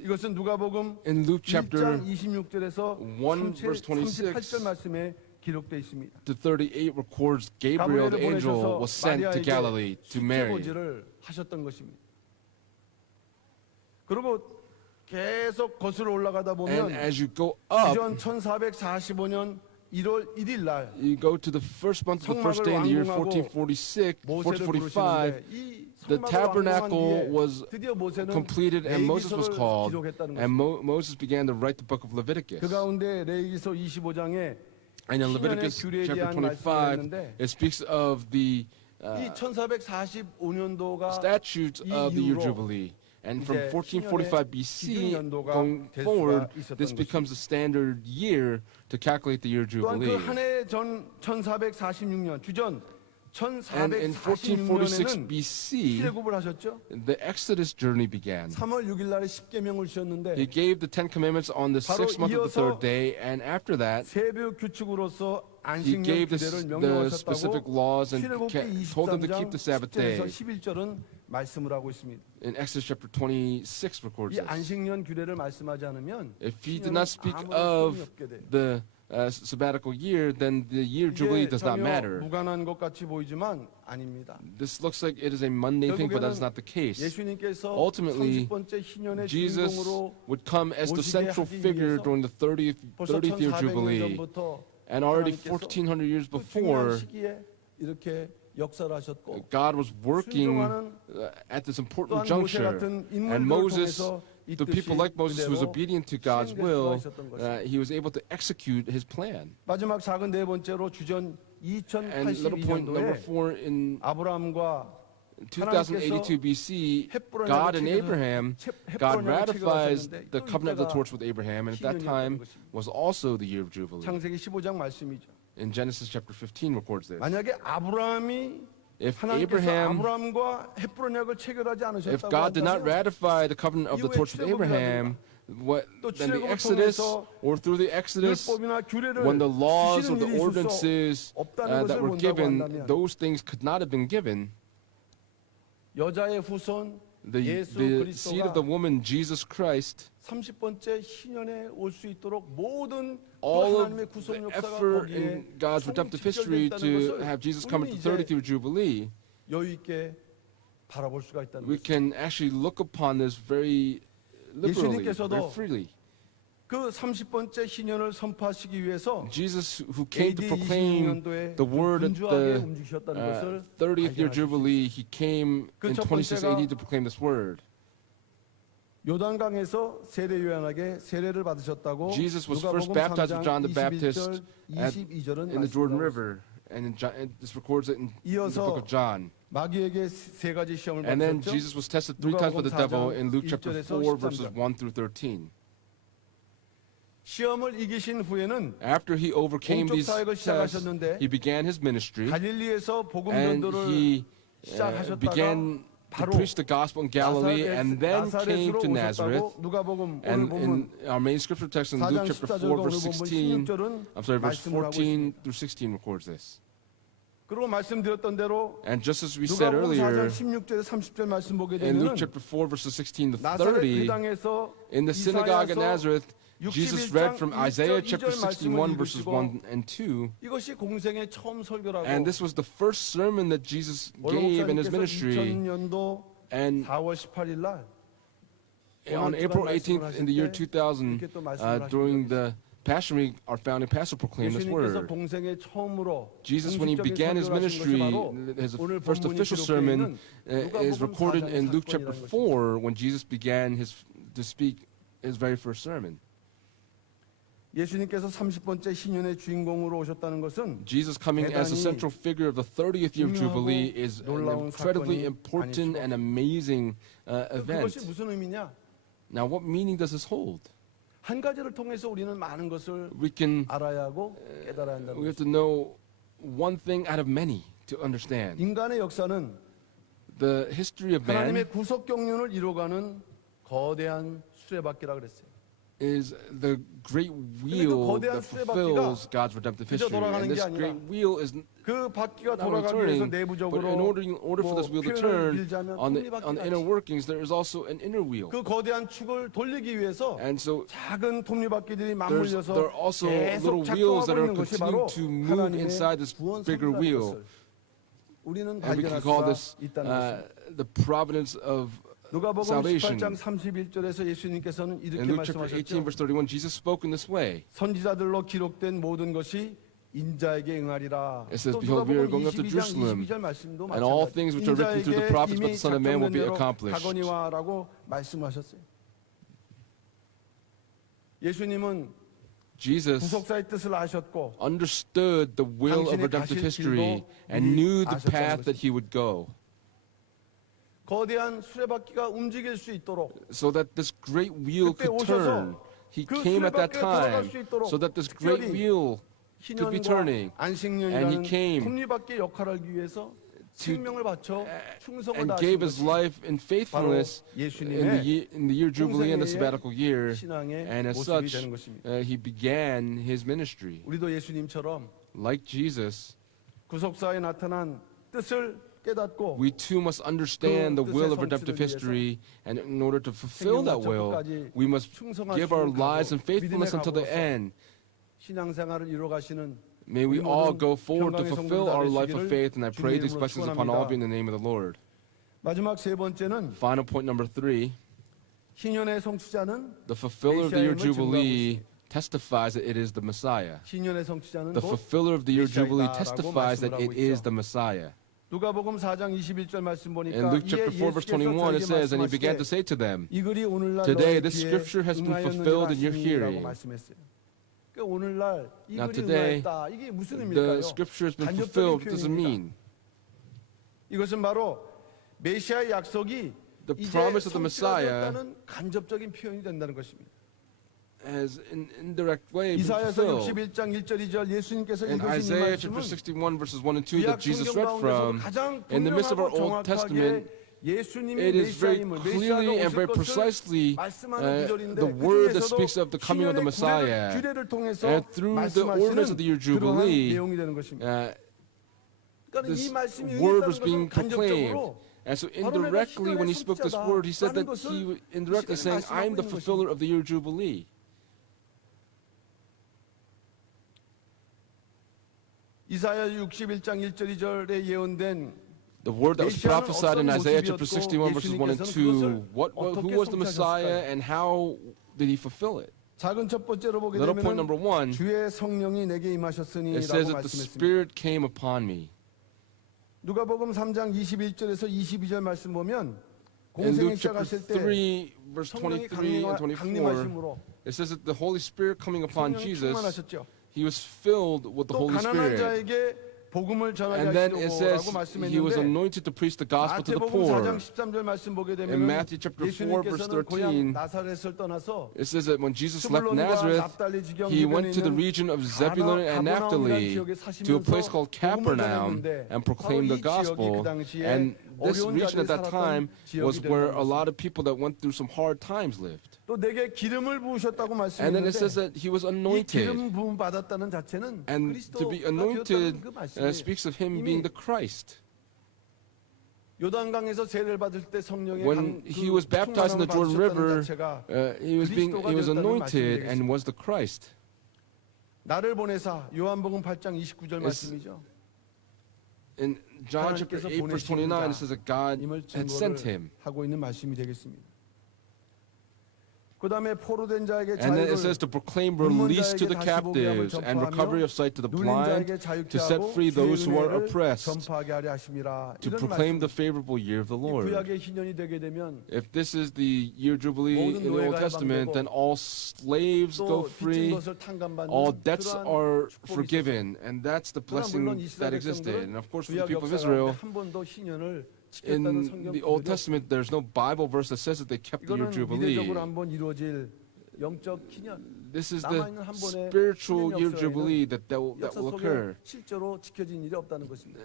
이것은 누가복음 in Luke chapter 1장 26절에서 1 verse 26 38절 말씀에 기록되어 있습니다. to 38 records Gabriel the 가브리엘을 angel 보내셔서 was sent to 마리아에게 Galilee to Mary. 숙제고지를 하셨던 것입니다. 그리고 계속 거슬러 올라가다 And 보면 as you go up, 주전 1445년 1월 1일 날 you go to the first month of the first day in the year 1446, 모세를 1445, 부르시는데 이 the 성막을 tabernacle 완공한 뒤에 was 드디어 모세는 completed and Moses was 레위기서를 called, 기록했다는 and 것입니다. Moses began to write the book of Leviticus. 그 가운데 레위기서 25장에 And in 신년의 Leviticus 규례에 chapter 대한 25, 말씀을 했는데 it speaks of the 이 1445년도가 statutes of the year 이후로 Jubilee. And from 이제 1445 BC 기준연도가 going 될 forward, 수가 있었던 this becomes the standard year to calculate the year 또한 그 Jubilee. 한 해 전 1446년 주전 And in 1446 1446년에는 BC, 출애굽을 하셨죠. the Exodus journey began. 3월 6일 날에 십계명을 주셨는데 He gave the 10 Commandments on the 바로 6th month of the 이어서 third day, and after that, 세부 규칙으로서 he 안식년 gave the 규례를 specific 명령하셨다고 laws and 출애굽기 told them to keep 23장 the Sabbath 10절에서 day. 11절은 말씀을 하고 있습니다. In Exodus chapter 26 records 이 this. 안식년 규례를 말씀하지 않으면 If he did 신년은 not speak 아무런 of 소용이 없게 돼요. the sabbatical year, then the year Jubilee 이게 does not 전혀 matter. 무관한 것 같이 보이지만 아닙니다. This looks like it is a mundane thing, but that's not the case. 예수님께서 Ultimately, 30번째 희년의 Jesus 주인공으로 would come as the 오시게 central 하기 figure 위해서 during the 30th year 1400년 Jubilee. 전부터 And already 하나님께서 1400 years 그 중요한 before, 시기에 이렇게 역사를 하셨고 God was working 순종하는 at this important 또한 모세 juncture. 같은 And 인물들을 Moses, 통해서 이 the people 뜻이 like Moses who was 그대로 obedient to God's 시행될 will, 수가 있었던 것입니다. he was able to execute his plan. 마지막 작은 네 번째로 주전 And little point number 2082년도에 4, in 아브라함과 2082 BC, 햇불 God 언약을 and Abraham, 햇불 God 언약을 ratifies 체결하셨는데 the 또 covenant of the 이때가 torch with Abraham, and at that time was also the year of Jubilee. 창세기 15장 말씀이죠. In Genesis chapter 15 records this. 만약에 아브라함이 If 하나님께서 Abraham, 아브라함과 햇불 언약을 체결하지 if 않으셨다고 God did not 한다면 ratify the covenant of the 이후에 torch with 출애굽이라든가 Abraham, 또 then the 출애굽을 Exodus, 통해서 or through the Exodus, 율법이나 규례를 when the laws or 주시는 the 일이 있을 수 ordinances 없다는 that 것을 were 본다고 given, 한다면 those things could not have been given. 여자의 후손 The 예수 seed of the 그리스도가 woman, Jesus Christ, 30번째 희년에 올 수 있도록 모든 또 all of 하나님의 구속 the 역사가 effort 거기에 in God's redemptive history 총집결됐다는 to 것을 have Jesus come at 우리는 the 이제 30th year Jubilee, 여유 있게 바라볼 수가 있다는 we 것입니다. can actually look upon this very liberally, 예수님께서도 very freely. 그 30번째 희년을 선포하시기 위해서 Jesus, who came to AD proclaim 26년도에 the word at 분주하게 the 움직이셨다는 것을 30th year 발견하실 수 Jubilee, he came 그 in 첫 26 번째가 AD to proclaim this word. 요단강에서 세례 요한에게 세례를 받으셨다고 Jesus was 누가복음 first baptized of 3장 John the Baptist 21절, at, 22절은 in the Jordan 말씀하고 River, and in John, and this records it in the 이어서 book of John. 마귀에게 세 가지 시험을 And then 받으셨죠. Jesus was tested 3 times by the 누가복음 devil 4장 in Luke chapter 1절에서 4, verses 13절. 1 through 13. 시험을 이기신 후에는 After he overcame 공적 these 사역을 tests, 시작하셨는데 he began his ministry 갈릴리에서 복음 and 전도를 he 시작하셨다가 began to 바로 preach the gospel in Galilee and then came 나사렛으로 to Nazareth. 오셨다고 누가복음 오늘 And 본문 in our main scripture text in Luke 4장 chapter 4 14절과 오늘 verse 본문 16, 16절은 I'm sorry, verse 말씀을 하고 14 있습니다. through 16 records this. 그리고 말씀드렸던 대로 And just as we said 누가복음 4장 earlier, 16절에 30절 말씀 보게 in Luke 되면 chapter 4 verses 16 to 나사렛 30, 회당에서 in the synagogue at 이사야서 Nazareth, Jesus read from 61장 Isaiah 1절 chapter 61 verses 읽으시고 1 and 2. 이것이 공생의 처음 설교라고 And this was the first sermon that Jesus gave in his 원로 ministry. 목사님께서 2000년도 And 4월 18일 날 on April 18th in the year 2000, during the Passion Week, our founding pastor proclaimed this 예수님께서 word. 공생의 처음으로 Jesus, when he 공식적인 began his 설교를 하신 것이 ministry, 바로 his 오늘 first 본문이 official 기록되어 sermon 있는 is 누가복음 recorded 4장의 in Luke chapter 사건이라는 것입니다. 4 when Jesus began to speak his very first sermon. 예수님께서 30번째 신년의 주인공으로 오셨다는 것은 Jesus coming as a central figure of the 30th year of Jubilee is an 놀라운 incredibly 사건이 important 아닐 수가 and amazing event. 그것이 무슨 의미냐? Now, what meaning does this hold? 한 가지를 통해서 우리는 많은 것을 We 알아야 하고 깨달아야 한다는 have 것입니다. to know one thing out of many to understand. 인간의 역사는 The history of man 하나님의 구속 경륜을 이루어가는 거대한 수레바퀴라 그랬어요. is the great 그 wheel 거대한 that 수레바퀴가 fulfills God's redemptive 그저 history. 돌아가는 And 게 this 아니라 great wheel is 그 바퀴가 not only 돌아가기 위해서 turning, but 내부적으로 in order for this wheel to 표현을 turn, 빌자면 on the 톱니바퀴 inner 같이 workings, there is also an inner wheel. 그 거대한 축을 돌리기 위해서 And so 작은 톱니바퀴들이 there 맞물려서 are also little 계속 wheels that 작동하고 are 있는 것이 continuing 바로 to move 하나님의 inside this 구원 bigger 섭리라는 wheel. 것을 우리는 And we can 발견할 call 수가 this 있다는 것입니다. the providence of 누가복음 salvation. 18장 31절에서 예수님께서는 이렇게 In Luke chapter 18, 말씀하셨죠. verse 31, Jesus spoke in this way. 선지자들로 기록된 모든 것이 인자에게 응하리라. It says, 또 "Behold, we are 누가복음 going up to 22장 Jerusalem, 22절 말씀도 and all 마찬가지. things which are written through the prophets about the Son of Man will be accomplished." 가거니와라고 말씀하셨어요. 예수님은 Jesus 구속사의 뜻을 아셨고 understood the will of 당신의 redemptive 가실 history 길도 and 미리 knew the 아셨다는 path that he would go, 거대한 수레바퀴가 움직일 수 있도록 so that this great wheel 그때 could 오셔서 turn. He 그 came at that 수레바퀴가 돌아갈 time 수 있도록 so that this great 특별히 wheel could be 희년과 turning. 안식년이라는 And he came 톱니바퀴 역할을 하기 위해서 생명을 바쳐 충성을 and 다하신 gave his 것이 life in faithfulness 바로 예수님의 in the year Jubilee and the 공생애의 sabbatical year. 신앙의 And as 모습이 such, 되는 것입니다. he began his ministry. 우리도 예수님처럼 Like Jesus, 구속사에 나타난 뜻을 깨닫고 we too must understand the 뜻의 will of 성취를 redemptive 위해서 history, and in order to fulfill that will, 끝까지 we must 충성할 give 수 our 있는 lives and 각오, faithfulness 믿음의 until the 각오로서 end. 신앙생활을 이루어가시는 May we 우리 all 모든 go forward to 평강의 fulfill 성도들 our life 되시기를 of faith, and I pray these 주님의 이름으로 blessings upon all of you in 축원합니다. the name of the Lord. 마지막 세 번째는 Final point number 3, 신년의 성취자는 the fulfiller of the year 메시아임을 Jubilee testifies that it is the Messiah. 신년의 성취자는 The 곧 fulfiller of the year Jubilee 메시아이다라고 testifies that it 말씀을 하고 is 있죠. the Messiah. 누가복음 4장 21절 말씀 보니까 In Luke chapter 4, verse 21, it says, "And he began to say to them, 이 글이 오늘날 Today 너희 this 귀에 scripture has been fulfilled in your 응하였느니라 hearing." 말씀했어요. 그러니까 오늘날 이 Now 글이 today, 응하였다. 이게 무슨 the 의미일까요? scripture has been 간접적인 fulfilled. What does it 표현입니다. mean? 이것은 바로 메시아의 약속이 The 이제 promise of the 성취가 Messiah 되었다는 간접적인 표현이 된다는 것입니다. has in indirect way been 이사야서 fulfilled. 61장 1절 2절 예수님께서 In 읽으신 이 Isaiah chapter 말씀은 61, verses 1 and 2 구약 that Jesus 성경 read 가운데서 from, 가장 in the midst of our 분명하고 Old Testament, 정확하게 예수님이 it is very 메시아임을 clearly and 메시아가 very 오실 것을 precisely 말씀하는 구절인데 the word that 그중에서도 speaks of the coming of the 신년의 Messiah. 규례를 통해서 And through the ordinance 말씀하시는 of the year 그러한 Jubilee, 내용이 되는 것입니다. this 그러니까 이 말씀이 word 응했다는 was being 것은 proclaimed. 간접적으로 And so 바로 내가 indirectly, when he 신년의 spoke this 성취자다 word, he said 라는 that 것을 he indirectly 이 시간에 saying, I'm the 말씀하고 있는 fulfiller of the year Jubilee. 이사야 61장 1절 2절에 예언된 The word that was 메시아는 prophesied in 어떤 Isaiah chapter 모습이었고 61 verses 1 and 예수님께서는 2, who was the Messiah and how did he fulfill it? 작은 첫 번째로 보게 Little point number 되면 1, 주의 성령이 내게 it 임하셨으니라고 says that the 말씀했습니다. Spirit came upon me. 누가복음 3장 21절에서 22절 말씀 보면 In 공생에 Luke chapter 시작하실 때 3, verse 성령이 23 and 24, 강림하심으로 it says that the Holy Spirit coming upon 성령이 Jesus, 충만하셨죠. he was filled with the 또 Holy 가난한 Spirit. 자에게 복음을 전하게 And then it says 하시려고라고 he was 말씀했는데 anointed to preach the gospel to the 마태복음 poor. 4장 13절 말씀 보게 In 되면 Matthew chapter 4 verse 예수님께서는 고향 13, 나사렛을 떠나서 it says that when Jesus left 스불론과 Nazareth, 납달리 지경 he 해변에 went to the 있는 region of Zebulun and Naphtali to a place called Capernaum and proclaimed the gospel. And this region at that time was where a lot of people that went through some hard times lived. 또 내게 기름을 부으셨다고 And then it says 말씀했는데 that he was 이 anointed. 기름 부음 받았다는 자체는 And to be 그리스도가 anointed 되었다는 그 말씀이에요. speaks of him being the Christ. 요단강에서 세례를 받을 때 성령의 When he was baptized in the Jordan River, he was anointed and was the Christ. 나를 보내사 요한복음 8장 29절 It's- 말씀이죠. In John chapter 8 verse 29, it says that God 임을 had sent 증거를 him. 하고 있는 말씀이 되겠습니다. 그다음에 포로된 자에게 And then it 자유를 says to proclaim release to the captives and recovery of sight to the 눌린 blind, 자에게 자유케 to set 하고 free those who are 주의 은혜를 oppressed, 전파하게 하려 하심이라. to 이런 proclaim 말씀. the favorable year of the 이 Lord. 구약의 희년이 되게 되면 If this is the year jubilee in the Old Testament, then all slaves go 또 빚진 free, 것을 탕감받는 all debts 그러한 are 축복이 있었어요. forgiven, and that's the 그러나 blessing 물론 that 이스라엘 existed. And 백성들은 of course, for the 구약 people of 역사 Israel, 가운데 한 번도 희년을 지켰다는 in 성경 the Old 구절이 Testament, there's no Bible verse that says that they kept the year 이거는 jubilee. 미래적으로 한번 이루어질 영적 희년. This is 남아있는 the 한 번의 spiritual 희년 year 역사에는 jubilee that will 역사 occur. 속에 실제로 지켜진 일이 없다는 것입니다.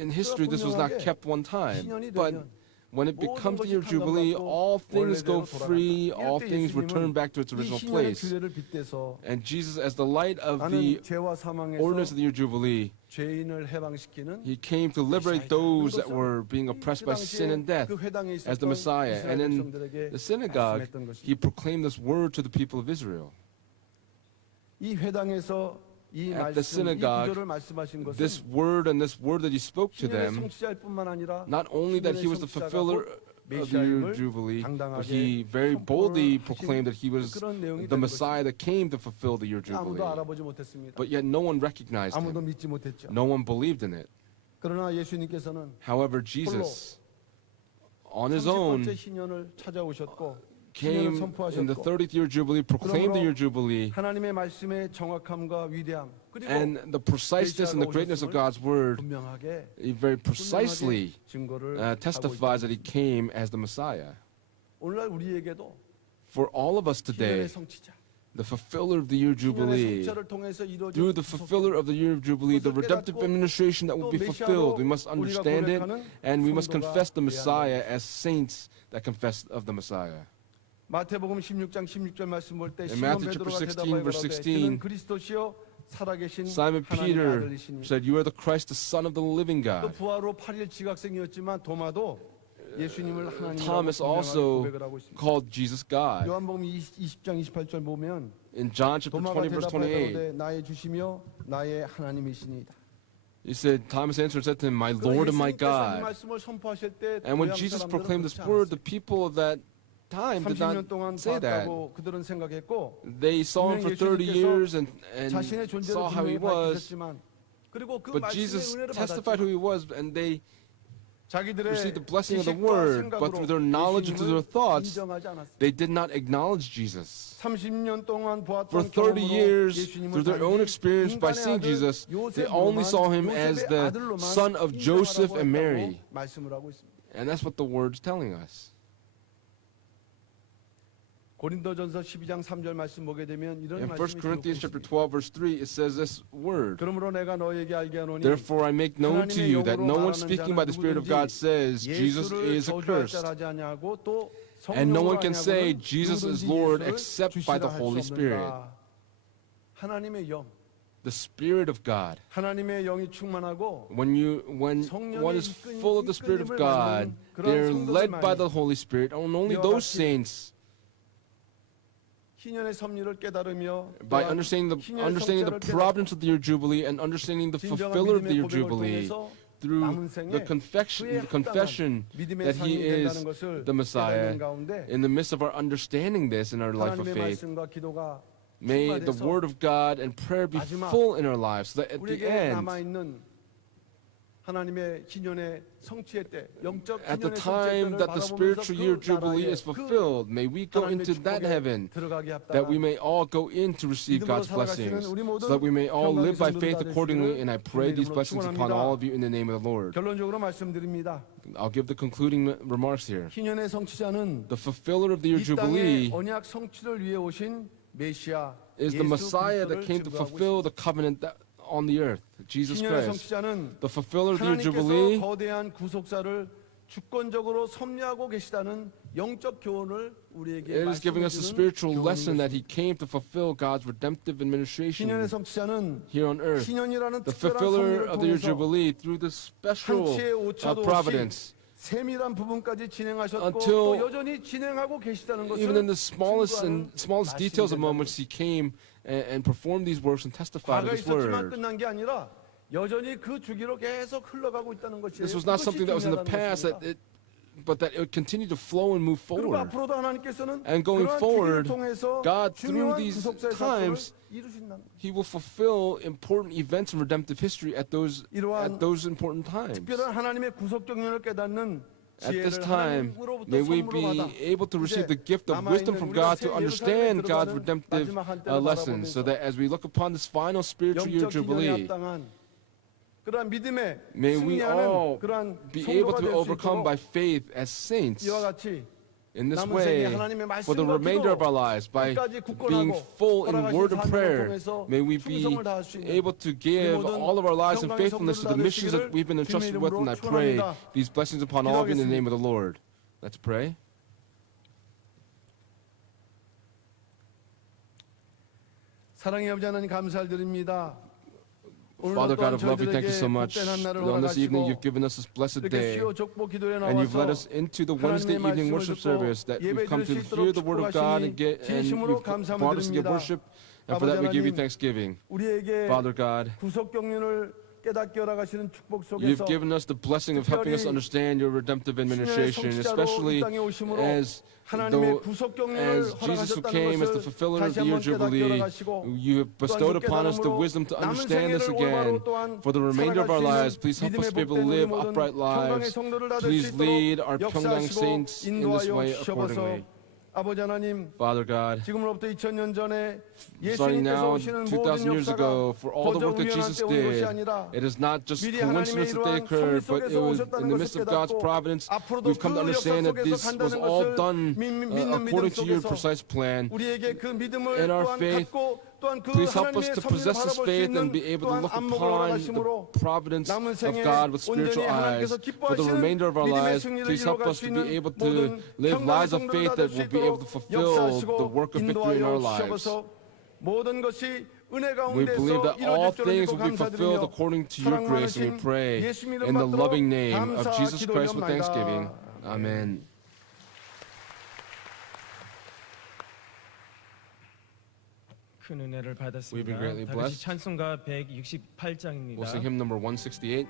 In history, this was not kept one time, 희년이 but 되면 when it 모든 becomes the 것이 year jubilee, 탕감받고 all things go 원래대로 free, 돌아간다. all 이럴 때 things return 예수님은 back to its 이 original 희년의 place. 규례를 빗대서 And Jesus, as the light of 나는 the 죄와 사망에서 ordinance of the year jubilee, 죄인을 해방시키는 he came to liberate those that were being oppressed by sin and death 그 회당에 as the 있었던 Messiah. And in 이스라엘 백성들에게 the synagogue, 말씀했던 것입니다. he proclaimed this word to the people of Israel. 이 회당에서 이 At the 말씀, 이 synagogue, 구절을 말씀하신 것은 this word and this word that he spoke to 희년의 them, 성취자일 뿐만 아니라 not only that he was the fulfiller of the year jubilee, but he very boldly proclaimed that he was 그런 내용이 the 된 Messiah that came to fulfill the year 것입니다. jubilee. 아무도 알아보지 못했습니다. But yet no one recognized 아무도 him. 믿지 못했죠. No one believed in it. 그러나 예수님께서는 However, Jesus, on his own, 30번째 희년을 찾아오셨고 came 희년을 in the 선포하셨고 30th year jubilee, proclaimed the year jubilee, 하나님의 말씀의 정확함과 위대함 그리고 and the preciseness and the greatness of God's word, 분명하게 he very precisely 증거를 하고 testifies that he 있다. came as the Messiah. 오늘날 우리에게도 For all of us today, 희년의 성취자 the fulfiller of the year 희년의 jubilee, 성취자를 통해서 이루어진 through the fulfiller of the year of jubilee, the redemptive administration that will be fulfilled, we must understand it, and we must confess the Messiah as saints that confess of the Messiah. 마태복음 16장 16절 말씀 볼 때 In 시몬 Matthew chapter 베드로가 16, 대답하여 verse 가로되 16, 그는 그리스도시요 살아계신 Simon 하나님의 Peter 아들이시니 said, "You are the Christ, the Son of the living 또 God." 부활 후 8일 지각생이었지만 도마도 예수님을 하나님이라고 Thomas 분명하게 also 고백을 하고 있습니다. called Jesus God. 요한복음 20장 28절 보면 In John chapter 도마가 20, verse 대답하여 28, 가로되 나의 주시며 나의 하나님이시니이다. he said, Thomas answered and said to him, "My Lord and my 예수님께서 이 God." 말씀을 선포하실 때 And when 고향 Jesus 사람들은 proclaimed this 그렇지 word, 않았어요. the people of that time did 30년 동안 not say that. 봤다고 그들은 생각했고 They saw him for 30 years and 자신의 존재를 saw how he 분명히 was, 밝히셨지만 그리고 그 but 말씀의 Jesus 은혜를 testified 받았죠. who he was, and they 자기들의 received the blessing of the 지식과 word, but 생각으로 through their knowledge and through their 예수님을 thoughts, 인정하지 않았어요. they did not acknowledge Jesus. 30년 동안 For 보았던 30 경험으로 years, 예수님을 through their own experience by 인간의 seeing 아들 Jesus, they 요셉으로만, only saw him as 요셉의 the 아들로만 son of Joseph and 인정하라고 Mary. 했다고 말씀을 하고 있습니다. And that's what the word's telling us. 고린도전서 12장 3절 말씀 보게 되면 이런 In 1 말씀이 Corinthians chapter 12, verse 3, it says this word. 그러므로 내가 너에게 알게 하노니 Therefore I make known to you that no one speaking by the Spirit of God says Jesus 예수를 is 저주할 accursed. 자라지 아니하고 또 And no one 성령으로 can say 아니하고는 Jesus is 누구든지 Lord 예수를 except by the 주시라 할 Holy 수 Spirit. 없느니라. 하나님의 영, The Spirit of God. 하나님의 영이 충만하고 When one is full of the Spirit of God, they're led by the Holy Spirit, and only those saints, 희년의 섭리를 깨달으며 by 또한 understanding the 희년의 성취자를 providence of the year jubilee and understanding the 진정한 fulfiller of the 믿음의 year 고백을 jubilee, 통해서 through 남은 the 생에 confession 믿음의 that He 삶이 is 된다는 것을 the Messiah, 깨닫는 가운데 in the midst of our understanding this in our life of 하나님의 faith, 말씀과 기도가 may the 충만해서 Word of God and prayer be 마지막 full in our lives, so that at the 우리에게 end, 남아 있는 하나님의 기년의 성취의 때, 영적 At the 기년의 성취의 time 때를 that the spiritual year 바라보면서 jubilee 그 is 나라의 fulfilled, may we go 하나님의 into that 축복에 heaven, 들어가게 that we 합다. may all go in to receive 믿음으로 God's 살아가시는 blessings, 우리 so that we may all 모든 live by 평강의 faith 성도들 accordingly. 되시기를 And I pray these 주님의 이름으로 blessings upon 축원합니다. all of you in the name of the Lord. 결론적으로 말씀드립니다. I'll give the concluding remarks here. 기년의 성취자는 The fulfiller of the year 이 땅의 jubilee 언약 성취를 위해 오신 메시아 is the Messiah that came to fulfill the covenant on the earth, Jesus 기년의 Christ. 성취자는 The fulfiller of the year 하나님께서 jubilee 거대한 구속사를 주권적으로 섭리하고 계시다는 영적 교훈을 우리에게 it is giving us a 말씀해 spiritual 주는 lesson that 교훈인 he came to fulfill God's redemptive administration 기년의 성취자는 here on earth. 기년이라는 The 특별한 fulfiller 섭리를 of the year 통해서 jubilee through the special 한치의 오차도 없이 providence, 세밀한 부분까지 진행하셨고 Until 또 여전히 진행하고 계시다는 것을 even in the smallest 증거하는 details of 말씀이 moments, he came and performed these works and testified of 과거에 his 있었지만 word. 끝난 게 아니라 여전히 그 주기로 계속 흘러가고 있다는 것이에요. This was not 그것이 something that was in the 중요하다는 past, 것입니다. but that it would continue to flow and move 그리고 forward. 앞으로도 하나님께서는 And going 그러한 forward, 주기를 통해서 God, through 중요한 these 구속사의 사건을 times, 이루신다는 거예요. He will fulfill important events in redemptive history at those important times. 특별한 하나님의 구속 경륜을 깨닫는 At this 지혜를 time, 하나님으로부터 may we 선물로 be 받아 able to receive the gift of wisdom from God to understand God's redemptive lessons, so that as we look upon this final spiritual year 영적 기념에 jubilee, 합당한 그러한 믿음에 may we all 승리하는 그러한 be able 성도가 to 될 수 overcome by 있도록 faith as saints 이와 같이 in this 남은 way 생에 하나님의 for the 말씀과 remainder of our 기도로 lives. By 끝까지 being 굳건하고 full in 허락하신 word and 사명을 prayer, 통해서 may we be 충성을 다할 수 있는 able to give 모든 all of our lives in 평강의 faithfulness to the 성도들 missions that 되시기를 we've been entrusted with. And I 주님의 pray 이름으로 these blessings upon all of you in the name of the Lord. Let's pray. 사랑의 아버지 하나님 감사드립니다. Father God of love, we thank you so much. 복된 한 날을 On this evening, 허락하시고 you've given us this blessed 이렇게 day, 수요 족보 기도에 and you've led 나와서 us into the Wednesday 하나님의 evening 말씀을 worship 듣고 service, that we've come to 예배드릴 수 hear 있도록 the Word of God and 축복하시니 진심으로 you've 감사함을 brought us to give 드립니다. worship, and for that we give you 아버지 하나님, thanksgiving. 우리에게 Father God, 구속 경륜을 깨닫게 허락하시는 축복 you've 속에서 given us the blessing of helping us understand your redemptive administration, especially as 하나님의 구속 경륜을 as Jesus who came as the 허락하셨다는 fulfiller 것을 of the 다시 year 한번 깨닫게 jubilee, 허락하시고 you have bestowed upon us the wisdom to understand this again. For the remainder of our lives, please help us to be able to live upright lives. Please lead our Pyongyang saints in this way accordingly. 아버지 하나님, Father God, 지금으로부터 2000년 전에 starting 예수님께서 now, 오시는 2,000 모든 years 역사가 ago, for all the 거저 work that 우연한 Jesus 때 온 것이 did, 아니라 it is not just 미리 coincidence that they 하나님의 occurred, 이러한 but it was 섭리 in the 속에서 midst of God's 오셨다는 providence. 것을 깨닫고 We've come to 앞으로도 그 understand 역사 that this 속에서 was 간다는 all 것을 done 믿는 according 믿음 to your 속에서 precise plan. 우리에게 그 믿음을 In our 또한 faith, 갖고 또한 그 Please help us 하나님의 to 섭리를 possess this 바라볼 수 faith and 있는 be able to 또한 look 안목을 upon 허락하심으로 the providence 남은 of 생에 God with spiritual 온전히 eyes. 하나님께서 For the 기뻐하시는 remainder of our 믿음의 lives, 승리를 please help 이뤄갈 us 수 to be 있는 able to 모든 live lives of 평강의 faith 성도를 that 수 will be able to 있도록 fulfill the 역사하시고 work of victory in our 인도하여 lives. 주셔서 모든 것이 은혜 We believe 가운데서 that all 이루어질 줄 things 믿고 will be fulfilled 감사드리며 according to your 사랑 grace, and we 많으신 pray 예수 이름 in the 받들어 loving name of 감사 Jesus Christ with thanksgiving. 기도하옵나이다. Amen. 큰 은혜를 We've been 받았습니다. greatly 다 blessed. 같이 찬송가 168장입니다. We'll sing hymn number 168.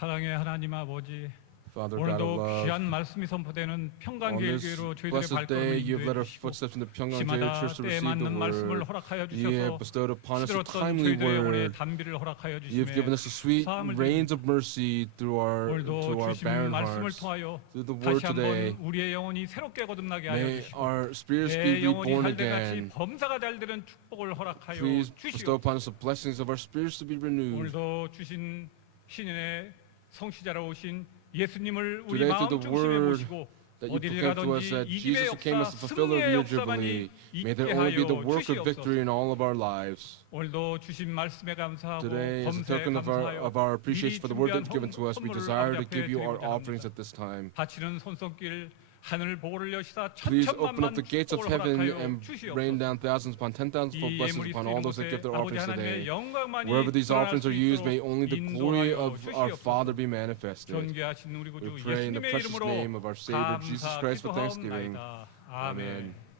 사랑의 하나님 아버지, Father God of 오늘도 love, 귀한 말씀이 선포되는 on 평강길교회로 this 저희들의 blessed day, 발걸음을 you have led our 인도해 주시고 footsteps in the Pyongyang 시마다 Church to 때에 receive the 맞는 말씀을 word. 허락하여 You have 주셔서 bestowed upon us a 시들었던 timely 저희들의 영혼의 word. 단비를 허락하여 You have 주시며 given us a sweet 사함을 rains of mercy through 오늘도 our 주신 barren 말씀을 hearts. 통하여 Through the word 다시 한번 today, 우리의 영혼이 새롭게 거듭나게 하여 may 주시고 our spirits 내 be 영혼이 reborn 할때같이 again. 범사가 잘 되는 축복을 허락하여 Please bestow 주시오. upon us the blessings of our spirits to be renewed. 오늘도 주신 신인의 성취자로 오신 예수님을 우리 Today, 마음 through the 중심에 word 모시고 that you 어디를 proclaim to us 가든지 that 이기의 Jesus came 역사, as the fulfiller of 승리의 your 역사만이 jubilee. May 있게 there only be the 하여 work of 주시옵소서. victory in all of our lives. 오늘도 주신 말씀에 감사하고 Today, as a 범사에 token of 감사하여 our appreciation for the word 미리 that's given to us, we 준비한 desire to 선물을 give you our 앞에 offerings 드리고자 at this time. 바치는 손손길 하늘 보호를 여시다 Please open up 천천만만 the gates of 축복을 heaven 허락하여 and 주시옵소서. rain down thousands upon 10,000 fold 이 blessings 예물이 upon 쓰인 all those that give 곳에 their 아버지 offerings 하나님의 today. 영광만이 Wherever these 드러날 offerings 수 are used, may 있도록 only the glory 인도하여 of our 주시옵소서. Father be manifested. 존귀하신 우리 구주 We pray in the 예수님의 precious 이름으로 name of our Savior Jesus Christ for thanksgiving. 감사기도하옵나이다. Amen. 아멘.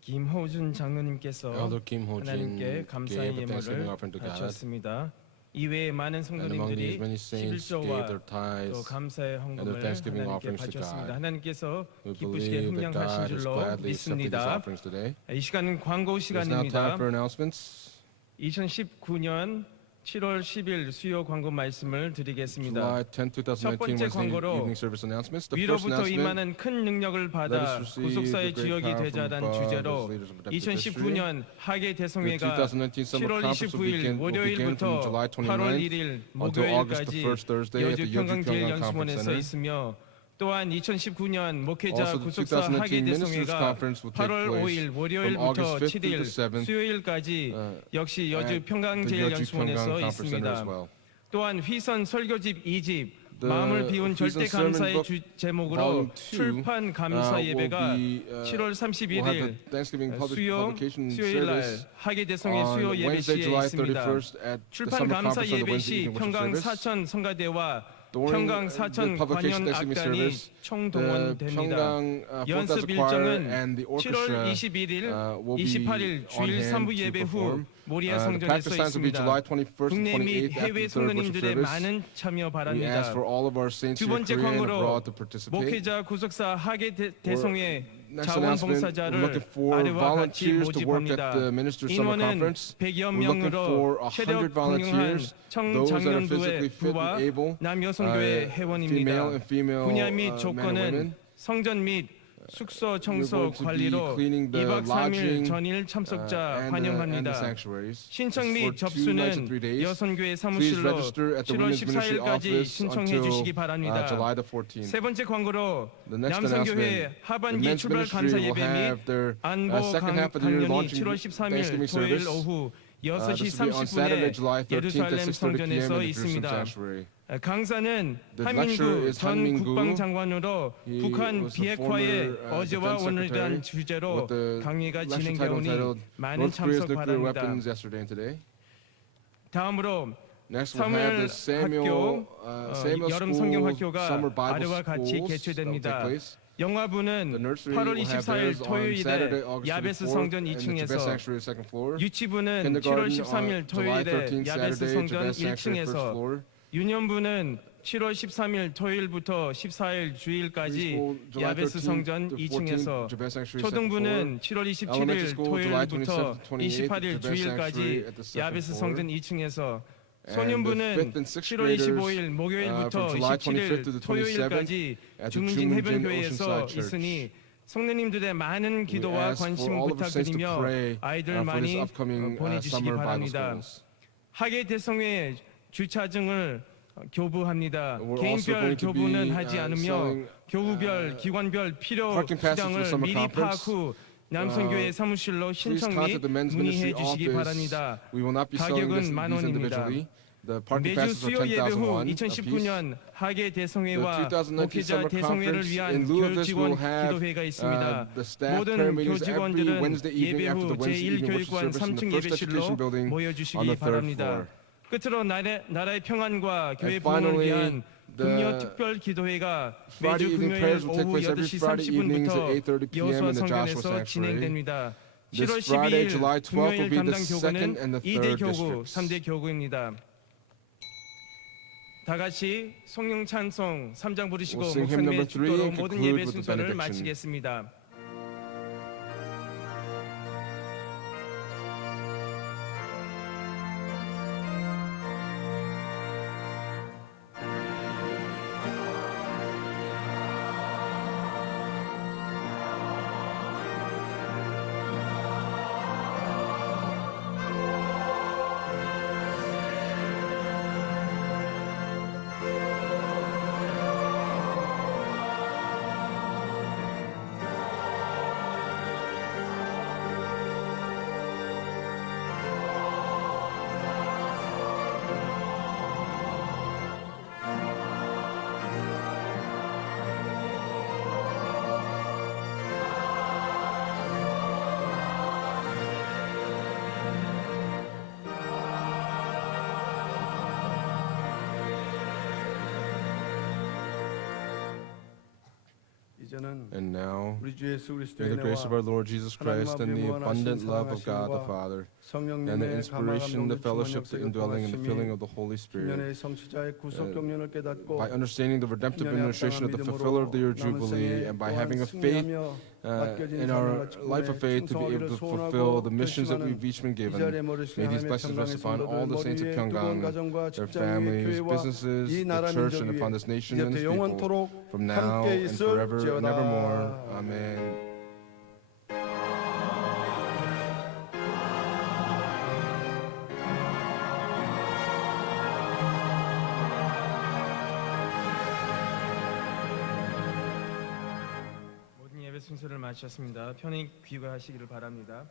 김호준 장로님께서 Elder Kim Ho-jin 하나님께 감사의 gave a thanksgiving 예물을 offering to God. 바쳤습니다. 이외에 많은 And among these 성도님들이 many saints gave 11조와 their 또 tithes. 감사의 and 헌금을 their thanksgiving 하나님께 offerings to 바쳤습니다. God. 하나님께서 We 기쁘시게 believe that 흥량하신 God has 줄로 gladly accepted these 믿습니다. offerings today. 이 시간은 광고 It's now time 시간입니다. for announcements. 2019년 7월 10일 수요 광고 말씀을 드리겠습니다. July 10, 2019 첫 번째 Wednesday 광고로 evening service announcements. The first 위로부터 announcement, 임하는 큰 능력을 let 받아 us receive 구속사의 the great 주역이 power from 되자라는 above 주제로 as leaders of redemptive history. 2019년 하계 The 대성회가 2019 summer 7월 conference will 29일 begin from 월요일부터 July 8월 29th 1일 until August the 목요일까지 1st Thursday at 여주 the 평강 Yeoju Pyeongan Conference 제일영수원에서 Center. 있으며 또한 2019년 목회자 Also, the 구속사 2019 하계 Ministers 대성회가 Conference will take 8월 place 5일 from 월요일부터 August 5th 7일 through the 7th, 수요일까지 역시 여주 at 평강 the Yeoju 제일영수원에서 Pyeongan Conference Center as 있습니다. well. 또한 휘선 설교집 2집 The 마음을 비운 절대 휘선 Sermon 감사의 Book 제목으로 Volume 2, 출판 감사 will 예배가 be, 7월 we'll have 31일 the Thanksgiving 수요 publication 수요일 날 service 하계 대성회 on 수요 예배 Wednesday, 시에 July 있습니다. 31st at the 출판 summer 감사 conference on the 예배 Wednesday 시 evening worship 평강 service. 사천 성가대와 During 평강 the 사천 publication 관현 Thanksgiving 악단이 service, the 총동원됩니다. Pyeongang Fourth 연습 Choir 일정은 and the 7월 orchestra 21일, will be 28일 on 주일 hand 3부 to 예배 후 perform. 모리아 The 성전에 practice 서 times will be 있습니다. July 21st and 국내 및 28th at 해외 the third worship 성도님들의 service. 많은 참여 We ask 바랍니다. for all of our saints 두 here in 번째 Korea and 광고로 abroad to participate. 목회자 구속사 하계 대성회 Next 자원 announcement, we're 봉사자를 looking for 아래와 같이 volunteers to work 모집합니다. at the Ministers Summer 인원은 Conference. 100여 We're looking for 명으로 100 체력 공유한 volunteers, those that are 청장년부의 physically fit 부와 and able, 남여성교회 회원입니다. female and female 분야 및 men and 조건은 women. 성전 및 숙소 청소 going to be 관리로 cleaning the 2박 3일 lodging, 전일 참석자 and the 환영합니다. sanctuaries. 신청 It's 및 for 2 nights and 3 접수는 days. 여선교회 Please 사무실로 register at the 7월 Women's Ministry 14일까지 office 신청해 until 주시기 바랍니다. July the 14th. 세 번째 광고로 The next 남성교회 announcement, the 하반기 men's 출발 ministry 감사 will 예배 have 및 their 안보 second half of the year 강연이 launching 7월 13일 Thanksgiving 토요일 service. 오후 This 6시 will be on Saturday, 30분에 July 13th at 예루살렘 6:30 p.m. 성전에서 in the Jerusalem 있습니다. Sanctuary. 강사는 The lecturer 한민구 is 전 한민구. 국방장관으로 He 북한 was the 비핵화의 former, 어제와 defense 오늘에 대한 secretary 주제로 with the 강의가 lecture title 진행되오니 entitled 많은 North Korea's 참석 Nuclear 바랍니다. Weapons Yesterday and Today. 다음으로 Next we'll have the Samuel 여름 Schools 성경학교가 Summer Bible 아래와 같이 Schools that will take 개최됩니다. place. 영화부는 The nursery 8월 will have 24일 theirs on Saturday, 토요일에 August 야베스 24th 성전 in the Tibet 2층에서 Sanctuary second floor. 유치부는 7월 Kindergarten 13일 on July 토요일에 13th, 야베스 Saturday, 성전 Tibet Sanctuary first 1층에서 floor. 유년부는 7월 13일 토요일부터 14일 주일까지 Preschool, July 야베스 13th 성전 to 2층에서 14th, Tibet Sanctuary second floor. 초등부는 7월 Elementary 27일 school, July 토요일부터 27th to 28th, 28일 Tibet 주일까지 Sanctuary at the second 야베스 floor. 성전 2층에서 And the 소년부는 fifth and sixth 7월 graders, 25일 목요일부터 from July 25th 27일 to the 27th 토요일까지 at the 중문진 Jumunjin 해변교회에서 Oceanside Church. 있으니 성도님들의 많은 We 기도와 ask for 관심 all of our saints to 부탁드리며 pray 아이들 for this 많이 upcoming 보내주시기 summer Bible 바랍니다. schools. 하계 대성회 주차증을 교부합니다. We're also 개인별 going to be, 교부는 하지 않으며 selling, 교부별, 기관별 필요 parking passes for 수량을 summer 미리 파악 conference. 후 남성교회 사무실로 Please 신청 및 contact the men's 문의해 ministry 주시기 office. 바랍니다. We will not be selling 가격은 these 10,000원입니다. individually. The parking 매주 passes are 수요 예배 후 10,000 won a piece. 2019년 하계 대성회와 The 2019 목회자 summer 대성회를 conference, 위한 in lieu of this, 교직원 we'll have 기도회가 있습니다. the staff 모든 prayer meetings every 교직원들은 Wednesday evening 예배 after 후 the Wednesday evening worship 제1교육관 service in 3층 the First 예배실로 Education Building on 모여주시기 the third 바랍니다. floor. 끝으로 나라의 평안과 교회 And 부흥을 finally, 위한 the 금요 특별 기도회가 매주 Friday evening 금요일 prayers will take 오후 place every 8시 Friday evenings at 30분부터 8:30 p.m. 여호수아 in the Joshua 성전에서 Sanctuary. 진행됩니다. This 7월 Friday, 12일 July 12th will 금요일 be the 담당 second 교구는 and the 2대 third 교구, districts. 3대 교구입니다. 다 같이 성령 찬송 3장 부르시고 We'll sing hymn 목사님의 number 3 축도로 and 모든 conclude 예배 with the 순서를 benediction. 마치겠습니다. 이제는 And now, 우리 주 예수 may 그리스도의 the grace of our 은혜와 Lord Jesus 하나님 Christ and 아버지의 the 무한하신 abundant love of God the 사랑하심과 Father and the 성령님의 inspiration, the 감화감동의 fellowship, the 충만역사를 indwelling, and the filling 통하심이 of the Holy Spirit. 10년의 성취자의 구속 경륜을 깨닫고 By understanding the redemptive 10년의 administration of the fulfiller of the year Jubilee, and by having a faith in our life of faith to be able to fulfill the missions that we've each been given, may these blessings rest upon all the saints of Pyeonggang, their families, businesses, the church, and upon this nation and its people, from now and forever and evermore. Amen. 모든 예배 순서를 마쳤습니다. 편히 귀가하시기를 바랍니다.